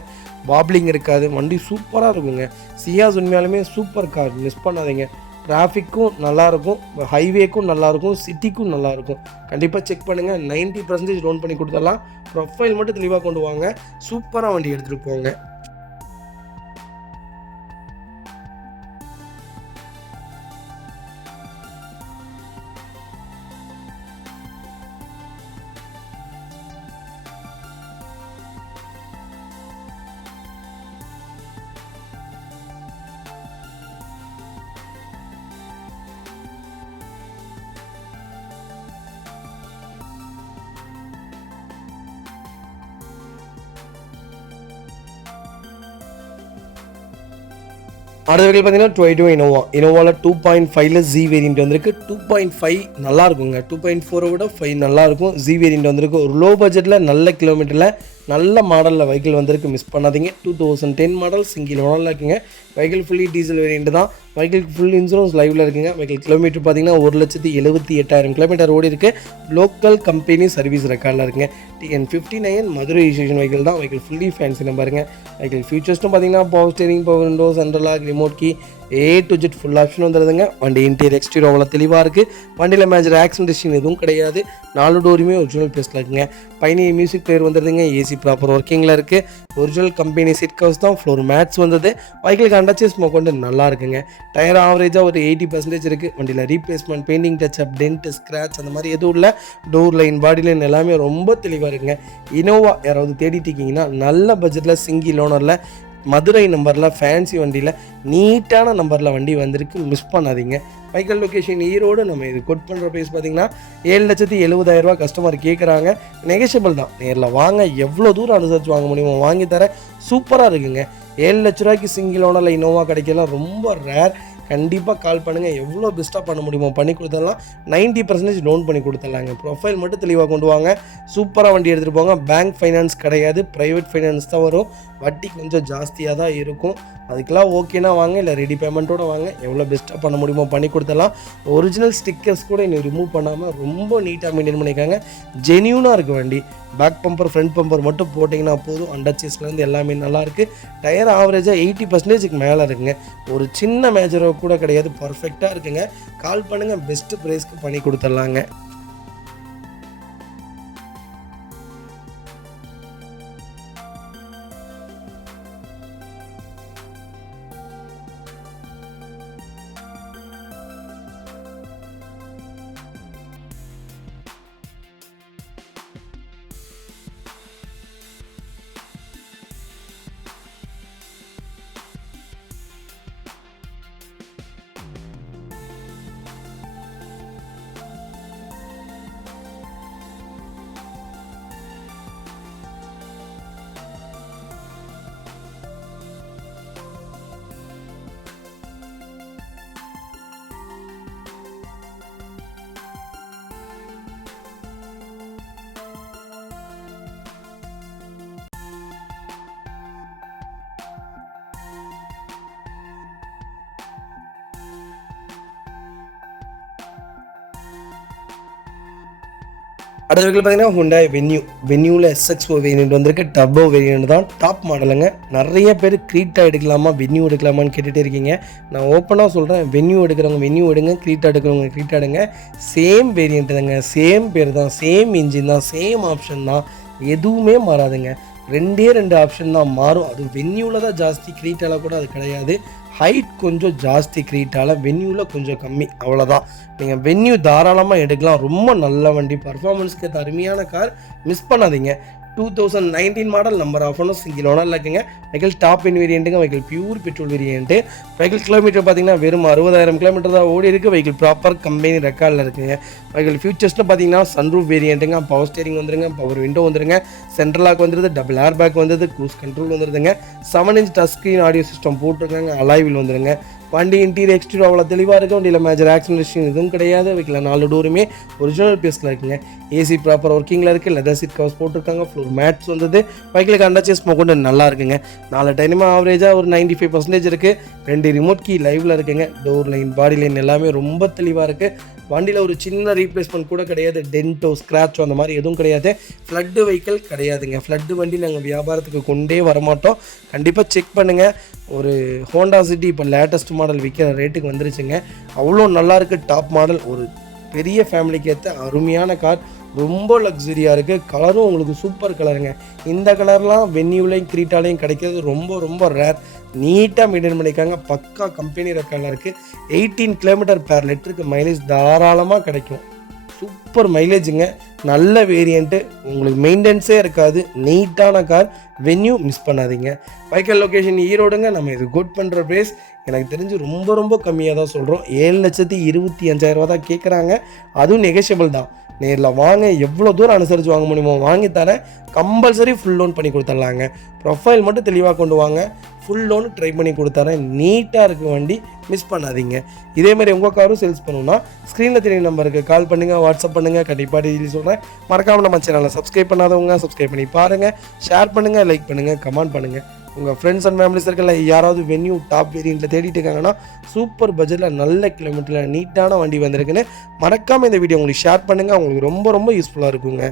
வாப்ளிங் இருக்காது, வண்டி சூப்பராக இருக்குங்க. சியாஸ் உண்மையாலுமே சூப்பர் கார், மிஸ் பண்ணாதீங்க. டிராஃபிக்கும் நல்லாயிருக்கும், ஹைவேக்கும் நல்லாயிருக்கும், சிட்டிக்கும் நல்லாயிருக்கும். கண்டிப்பாக செக் பண்ணுங்கள். 90% லோன் பண்ணி கொடுத்துடலாம். ப்ரொஃபைல் மட்டும் தெளிவாக கொண்டு வாங்க, சூப்பராக வண்டி எடுத்துகிட்டு போங்க. அடுத்த வகையில் பார்த்தீங்கன்னா 22 இனோவாவில் 2.5 ஜி வேரியண்ட் வந்திருக்கு. 2.5 நல்லா இருக்குங்க. 2.4 விட 5 நல்லாயிருக்கும். ஜி வேரியண்ட் வந்திருக்கு. ஒரு லோ பட்ஜெட்டில் நல்ல கிலோமீட்டரில் நல்ல மாடலில் வெஹிக்கிள் வந்திருக்கு, மிஸ் பண்ணாதீங்க. 2010 மாடல், சிங்கிள் ஓனரில் இருக்குங்க. வெஹிக்கிள் ஃபுல்லி டீசல் வேரியண்ட் தான். வெஹிக்கிள் ஃபுல் இன்சூரன்ஸ் லைவில் இருக்குங்க. வெஹிக்கிள் கிலோமீட்டர் பார்த்தீங்கன்னா 1,78,000 கிலோமீட்டர் ஓடி இருக்குது. லோக்கல் கம்பெனி சர்வீஸ் ரெக்கார்டில் இருக்குங்க. TN59 மதுரை ரிஜிஸ்ட்ரேஷன் வெஹிக்கிள் தான். வெஹிக்கிள் ஃபுல்லி ஃபேன்சி நம்பருங்க. வெஹிக்கிள் ஃபியூச்சர்ஸ்ட்டும் பார்த்தீங்கன்னா power steering, power window, central lock, remote key, A to Z full option வந்துடுதுங்க. வண்டி இன்டீரியர் எக்ஸ்டீரியர் அவ்வளோ தெளிவாக இருக்குது. வண்டியில் மேஜர் ஆக்சிடென்ட் ஹிஸ்ட்ரி எதுவும் கிடையாது. 4 டோருமே ஒரிஜினல் பேஸில் இருக்குங்க. பயணி மியூசிக் பிளேயர் வந்துடுதுங்க. ஏசி ப்ராப்பர் ஒர்க்கிங்கில் இருக்குது. ஒரிஜினல் கம்பெனி சீட் கவர்ஸ் தான். ஃப்ளோர் மேட்ஸ் வந்தது. வெஹிக்கிளுக்கு அண்டர்ச்சேஸ் கொண்டு நல்லா இருக்குங்க. டயர் ஆவரேஜாக ஒரு 80% இருக்குது. வண்டியில் replacement, painting touchup, dent, scratch அந்த மாதிரி எதுவும் இல்லை. டோர் லைன், பாடி லைன் எல்லாமே ரொம்ப தெளிவாக இருக்குங்க. இனோவா யாராவது தேடிட்டு இருக்கீங்கன்னா நல்ல பட்ஜெட்டில் சிங்கிள் ஓனரில் மதுரை நம்பரில் ஃபேன்சி வண்டியில் நீட்டான நம்பரில் வண்டி வந்திருக்கு, மிஸ் பண்ணாதீங்க. Vehicle location Erode. நம்ம இது கோட் பண்ணுற ப்ரைஸ் பார்த்தீங்கன்னா 7,70,000 கஸ்டமர் கேட்குறாங்க. நெகோஷியபிள் தான். நேரில் வாங்க, எவ்வளோ தூரம் அனுசரித்து வாங்க முடியுமோ வாங்கி தர. சூப்பராக இருக்குங்க. 7 லட்ச ரூபாய்க்கு சிங்கிள் ஓனரில் இனோவா கிடைக்கலாம் ரொம்ப ரேர். கண்டிப்பாக கால் பண்ணுங்கள். எவ்வளோ பெஸ்ட்டாக பண்ண முடியுமோ பண்ணி கொடுத்துடலாம். 90% லோன் பண்ணி கொடுத்துடலாங்க. ப்ரொஃபைல் மட்டும் தெளிவாக கொண்டு வாங்க. சூப்பராக வண்டி எடுத்துகிட்டு போங்க. பேங்க் ஃபைனான்ஸ் கிடையாது, ப்ரைவேட் ஃபைனான்ஸ் தான் வரும். வட்டி கொஞ்சம் ஜாஸ்தியாக தான் இருக்கும். அதுக்கெல்லாம் ஓகேனா வாங்க, இல்லை ரெடி பேமெண்ட்டோடு வாங்க. எவ்வளோ பெஸ்ட்டாக பண்ண முடியுமோ பண்ணி கொடுத்துடலாம். ஒரிஜினல் ஸ்டிக்கர்ஸ் கூட இன்னும் ரிமூவ் பண்ணாமல் ரொம்ப நீட்டாக மெயின்டைன் பண்ணியிருக்காங்க. ஜென்யூனாக இருக்குது வண்டி. பேக் பம்பர், ஃப்ரண்ட் பம்பர் மட்டும் போட்டிங்கன்னா போதும். அண்டர்ச்சேஸ்லேருந்து எல்லாமே நல்லாயிருக்கு. டயர் ஆவரேஜாக 80%க்கு மேலே இருக்குங்க. ஒரு சின்ன மேஜரோ கூட கிடையாது. பர்ஃபெக்டாக இருக்குங்க. கால் பண்ணுங்கள், பெஸ்ட்டு ப்ரைஸ்க்கு பண்ணி கொடுத்துட்லாங்க. அடுத்த வகையில் பார்த்தீங்கன்னா ஹுண்டாய் வென்யூவில் SX4 வேரியண்ட் வந்திருக்கு. டர்போ வேரியண்ட் தான், டாப் மாடலுங்க. நிறைய பேர் க்ரீட்டா எடுக்கலாமா, வென்யூ எடுக்கலாமான்னு கேட்டுகிட்டே இருக்கீங்க. நான் ஓப்பனாக சொல்கிறேன், வென்யூ எடுக்கிறவங்க வென்யூ எடுங்க, க்ரீட்டா எடுக்கிறவங்க க்ரீட்டா எடுங்க. சேம் வேரியண்ட் தாங்க, சேம் பேர் தான், சேம் இன்ஜின் தான், சேம் ஆப்ஷன் தான், எதுவுமே மாறாதுங்க. 2 ஆப்ஷன் தான் மாறும். அது வென்யூவில் தான் ஜாஸ்தி, க்ரீட்டாவில் கூட அது கிடையாது. ஹைட் கொஞ்சம் ஜாஸ்தி க்ரீட்டாவில், வென்யூவில் கொஞ்சம் கம்மி, அவ்வளோதான். நீங்கள் வென்யூ தாராளமாக எடுக்கலாம். ரொம்ப நல்ல வண்டி, பர்ஃபார்மன்ஸ்க்கு அருமையான கார், மிஸ் பண்ணாதீங்க. 2019 மாடல் நம்பர் ஆஃப் ஒன்று சிங்கிள் ஓனரில் இருக்குங்க. வெஹிக்கிள் டாப் இன் வேரியண்ட்டுங்க. Vehicle pure petrol variant. Vehicle kilometre பார்த்தீங்கன்னா வெறும் 60,000 கிலோமீட்டர் தான் ஓடி இருக்குது. வெஹிக்கிள் ப்ராப்பர் கம்பெனி ரெக்கார்டில் இருக்குங்க. வெஹிக்கிள் ஃபியூச்சர்ஸில் பார்த்தீங்கன்னா சன்ரூஃப் வேரியண்ட்டுங்க. பவர் ஸ்டேரிங் வந்துருங்க, பவர் விண்டோ வந்துருங்க, சென்ட்ரல் லாக் வந்துருது, டபுள் ஏர் பேக் வந்துருது, க்ரூஸ் கண்ட்ரோல் வந்துருதுங்க, 7 inch touch screen audio system போட்டிருக்காங்க, அலாய்வில் வந்துருங்க. வண்டி இன்டீரியர் எக்ஸ்டீரியர் அவ்வளோ தெளிவாக இருக்கும். வண்டியில் மேஜர் ஆக்சிடென்ட் எதுவும் கிடையாது. வைக்கல 4 டோருமே ஒரிஜினல் பேஸில் இருக்குங்க. ஏசி ப்ராப்பர் ஒர்க்கிங்கில் இருக்குது. லெதர் சீட் கவர்ஸ் போட்டிருக்காங்க. ஃப்ளோர் மேட்ஸ் வந்தது. பைக்கில் அண்டர்ச்சேஸ் கொண்டு நல்லா இருக்குங்க. 4 டைமும் ஆவரேஜாக ஒரு 95% இருக்குது. 2 ரிமோட் கீ லைவில் இருக்குங்க. டோர் லைன், பாடி லைன் எல்லாமே ரொம்ப தெளிவாக இருக்குது. வண்டியில் ஒரு சின்ன ரீப்ளேஸ்மெண்ட் கூட கிடையாது. டென்ட்டோ, ஸ்க்ராச்சோ அந்த மாதிரி எதுவும் கிடையாது. ஃப்ளட்டு வெஹிக்கிள் கிடையாதுங்க. ஃப்ளட்டு வண்டி நாங்கள் வியாபாரத்துக்கு கொண்டே வரமாட்டோம். கண்டிப்பாக செக் பண்ணுங்கள். ஒரு ஹோண்டா சிட்டி இப்போ லேட்டஸ்ட் மாடல் விற்கிற ரேட்டுக்கு வந்துருச்சுங்க. அவ்வளோ நல்லாயிருக்கு. டாப் மாடல், ஒரு பெரிய ஃபேமிலிக்கு ஏற்ற அருமையான கார். ரொம்ப லக்ஸரியாக இருக்குது. கலரும் உங்களுக்கு சூப்பர் கலருங்க. இந்த கலர்லாம் வென்யூலையும் கிரீட்டாலையும் கிடைக்கிறது ரொம்ப ரொம்ப ரேர். நீட்டாக மெயின்டைன் பண்ணியிருக்காங்க. பக்கா கம்பெனி ரெக்கார்டில் இருக்குது. 18 km/லிட்டருக்கு மைலேஜ் தாராளமாக கிடைக்கும். சூப்பர் மைலேஜுங்க. நல்ல வேரியண்ட்டு. உங்களுக்கு மெயின்டெனன்ஸே இருக்காது. நீட்டான கார். வென்யூ மிஸ் பண்ணாதீங்க. வெஹிக்கிள் லொக்கேஷன் ஈரோடுங்க. நம்ம இது குட் பண்ணுற ப்ரைஸ் எனக்கு தெரிஞ்சு ரொம்ப ரொம்ப கம்மியாக தான் சொல்கிறோம். 7,25,000 தான் கேட்குறாங்க. அதுவும் நெகோஷியபிள் தான். நேரில் வாங்க, எவ்வளோ தூரம் அனுசரித்து வாங்க முடியுமோ வாங்கி தரேன். கம்பல்சரி ஃபுல் லோன் பண்ணி கொடுத்துட்லாங்க. ப்ரொஃபைல் மட்டும் தெளிவாக கொண்டு வாங்க. ஃபுல் லோன் ட்ரை பண்ணி கொடுத்துறேன். நீட்டாக இருக்குது வண்டி, மிஸ் பண்ணாதீங்க. இதேமாதிரி உங்கள் காரும் சேல்ஸ் பண்ணணும்னா ஸ்க்ரீனில் தெரிய நம்பருக்கு கால் பண்ணுங்கள், வாட்ஸ்அப் பண்ணுங்கள். கண்டிப்பாக டீட்டெயில் சொல்கிறேன். மறக்காமல் நம்ம சேனலை சப்ஸ்கிரைப் பண்ணாதவங்க சப்ஸ்கிரைப் பண்ணி பாருங்கள். ஷேர் பண்ணுங்கள், லைக் பண்ணுங்கள், கமெண்ட் பண்ணுங்கள். உங்கள் ஃப்ரெண்ட்ஸ் அண்ட் ஃபேமிலி சர்க்கிளில் யாராவது வென்யூ டாப் வேரியண்ட்டில் தேடிட்டு இருக்காங்கன்னா சூப்பர் பட்ஜெட்டில் நல்ல கிலோமீட்டரில் நீட்டான வண்டி வந்திருக்குன்னு மறக்காமல் இந்த வீடியோ உங்களுக்கு ஷேர் பண்ணுங்கள். உங்களுக்கு ரொம்ப ரொம்ப யூஸ்ஃபுல்லாக இருக்குங்க.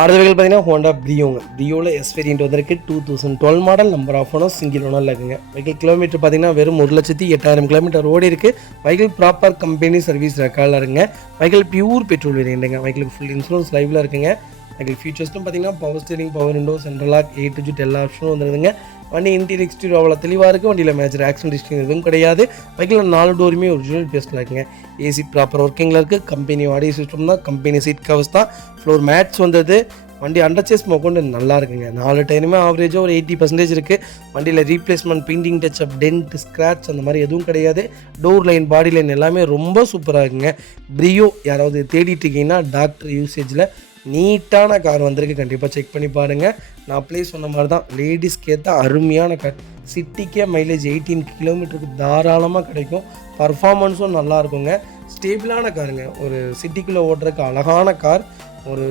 அடுத்த வெஹிக்கிள் பார்த்தீங்கன்னா ஹோண்டா பிரியோங்க. பிரியோவில் எஸ் வேரியண்ட் வந்திருக்கு. 2012 model number of owner single ஓனரில் இருக்குங்க. வெஹிக்கிள் கிலோமீட்டர் பார்த்தீங்கன்னா வெறும் 1,08,000 கிலோமீட்டர் ஓடி இருக்குது. வெஹிக்கிள் ப்ராப்பர் கம்பெனி சர்வீஸ் ரெக்கார்டில் இருக்குங்க. வெஹிக்கிள் பியூர் பெட்ரோல் வேரியண்ட்டுங்க. வெஹிக்கிளுக்கு ஃபுல் இன்சூரன்ஸ் லைவில் இருக்குங்க. வெஹிக்கிள் ஃபீச்சர்ஸ்டும் பார்த்தீங்கன்னா power steering, power window, central lock, A to Z எல்லா ஆப்ஷனும் வந்துருதுங்க. வண்டி இன்டீரியர் எக்ஸ்டீரியர் அவ்வளோ தெளிவாக இருக்குது. வண்டியில் மேஜர் ஆக்சிடென்ட் எதுவும் கிடையாது. வெஹிக்கிள் 4 டோருமே ஒரிஜினல் பேஸில் இருக்குங்க. ஏசி ப்ராப்பர் ஒர்க்கிங்கில் இருக்குது. கம்பெனி ஆடியோ சிஸ்டம் தான். கம்பெனி சீட் கவர்ஸ் தான். ஃப்ளோர் மேட்ஸ் வந்தது. வண்டி அண்டர்ச்சேஸ் கொண்டு நல்லா இருக்குங்க. 4 டைமுமே ஆவரேஜாக ஒரு 80% இருக்குது. வண்டியில் replacement, painting touchup, dent, scratch அந்த மாதிரி எதுவும் கிடையாது. டோர் லைன், பாடி லைன் எல்லாமே ரொம்ப சூப்பராக இருக்குங்க. பிரியோ யாராவது தேடிட்டு இருக்கீங்கன்னா டாக்டர் யூசேஜில் நீட்டான கார் வந்திருக்கு. கண்டிப்பாக செக் பண்ணி பாருங்கள். நான் அப்ளை சொன்ன மாதிரி தான் லேடிஸ்க்கு ஏற்ற அருமையான கார். சிட்டிக்கே மைலேஜ் 18 km தாராளமாக கிடைக்கும். பர்ஃபார்மன்ஸும் நல்லா இருக்குங்க. ஸ்டேபிளான காருங்க. ஒரு சிட்டிக்குள்ளே ஓட்டுறதுக்கு அழகான கார். ஒரு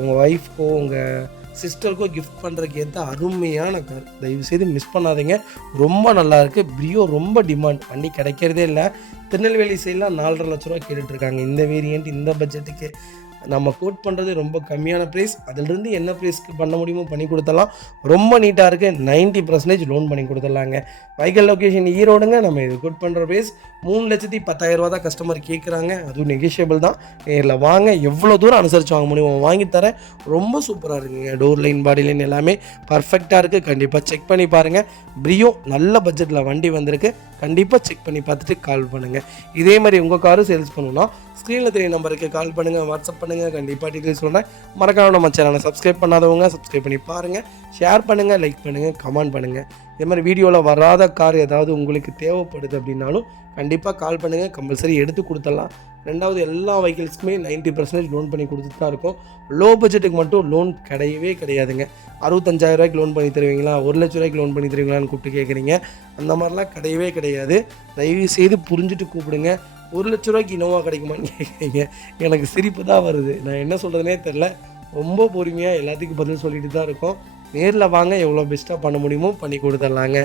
உங்கள் ஒய்ஃப்க்கோ உங்கள் சிஸ்டருக்கோ கிஃப்ட் பண்ணுறதுக்கு ஏற்ற அருமையான கார். தயவுசெய்து மிஸ் பண்ணாதீங்க. ரொம்ப நல்லாயிருக்கு. பிரியோ ரொம்ப டிமாண்ட். வண்டி கிடைக்கிறதே இல்லை. திருநெல்வேலி சைடெலாம் 4.5 லட்ச ரூபா கேட்டுட்ருக்காங்க. இந்த வேரியண்ட் இந்த பட்ஜெட்டுக்கு நம்ம கோட் பண்ணுறது ரொம்ப கம்மியான ப்ரைஸ். அதிலிருந்து என்ன ப்ரைஸ்க்கு பண்ண முடியுமோ பண்ணி கொடுத்துடலாம். ரொம்ப நீட்டாக இருக்குது. 90% லோன் பண்ணி கொடுத்துடலாங்க. வெஹிக்கிள் லொக்கேஷன் ஈரோடுங்க. நம்ம இது கோட் பண்ணுற ப்ரைஸ் 3,10,000 தான் கஸ்டமர் கேட்குறாங்க. அதுவும் நெகோஷியபிள் தான். நேரில் வாங்க, எவ்வளோ தூரம் அனுசரித்து வாங்க முடியுமோ வாங்கி தரேன். ரொம்ப சூப்பராக இருக்குங்க. டோர் லைன், பாடி லைன் எல்லாமே பர்ஃபெக்டாக இருக்குது. கண்டிப்பாக செக் பண்ணி பாருங்கள். பிரியோ நல்ல பட்ஜெட்டில் வண்டி வந்திருக்கு. கண்டிப்பாக செக் பண்ணி பார்த்துட்டு கால் பண்ணுங்கள். இதே மாதிரி உங்கள் காரும் சேல்ஸ் பண்ணணும்னா ஸ்க்ரீனில் தெரிய நம்பருக்கு கால் பண்ணுங்கள், வாட்ஸ்அப் பண்ணுங்கள். கண்டிப்பாக டீட்டெயில்ஸ் சொல்கிறேன். மறக்காமல் நம்ம சேனலை சப்ஸ்கிரைப் பண்ணாதவங்க சப்ஸ்கிரைப் பண்ணி பாருங்கள். ஷேர் பண்ணுங்கள், லைக் பண்ணுங்கள், கமெண்ட் பண்ணுங்கள். இதே மாதிரி வீடியோவில் வராத கார் ஏதாவது உங்களுக்கு தேவைப்படுது அப்படின்னாலும் கண்டிப்பாக கால் பண்ணுங்கள். கம்பல்சரி எடுத்து கொடுத்துடலாம். ரெண்டாவது, எல்லா வெஹிக்கிள்ஸ்க்குமே 90% லோன் பண்ணி கொடுத்துட்டு தான் இருக்கும். லோ பட்ஜெட்டுக்கு மட்டும் லோன் கிடையவே கிடையாதுங்க. 65,000 லோன் பண்ணி தருவீங்களா, 1 லட்ச ரூபாய்க்கு லோன் பண்ணி தருவீங்களான்னு கூப்பிட்டு கேட்குறீங்க. அந்த மாதிரிலாம் கிடையவே கிடையாது. தயவு செய்து புரிஞ்சுட்டு கூப்பிடுங்க. 1 லட்ச ரூபாய்க்கு இனோவா கிடைக்குமான்னு கேட்குறீங்க. எனக்கு சிரிப்பு தான் வருது. நான் என்ன சொல்கிறதுனே தெரில. ரொம்ப பொறுமையாக எல்லாத்துக்கும் பதில் சொல்லிட்டு தான் இருக்கோம். நேரில் வாங்க, எவ்வளோ பெஸ்ட்டாக பண்ண முடியுமோ பண்ணி கொடுத்துட்லாங்க.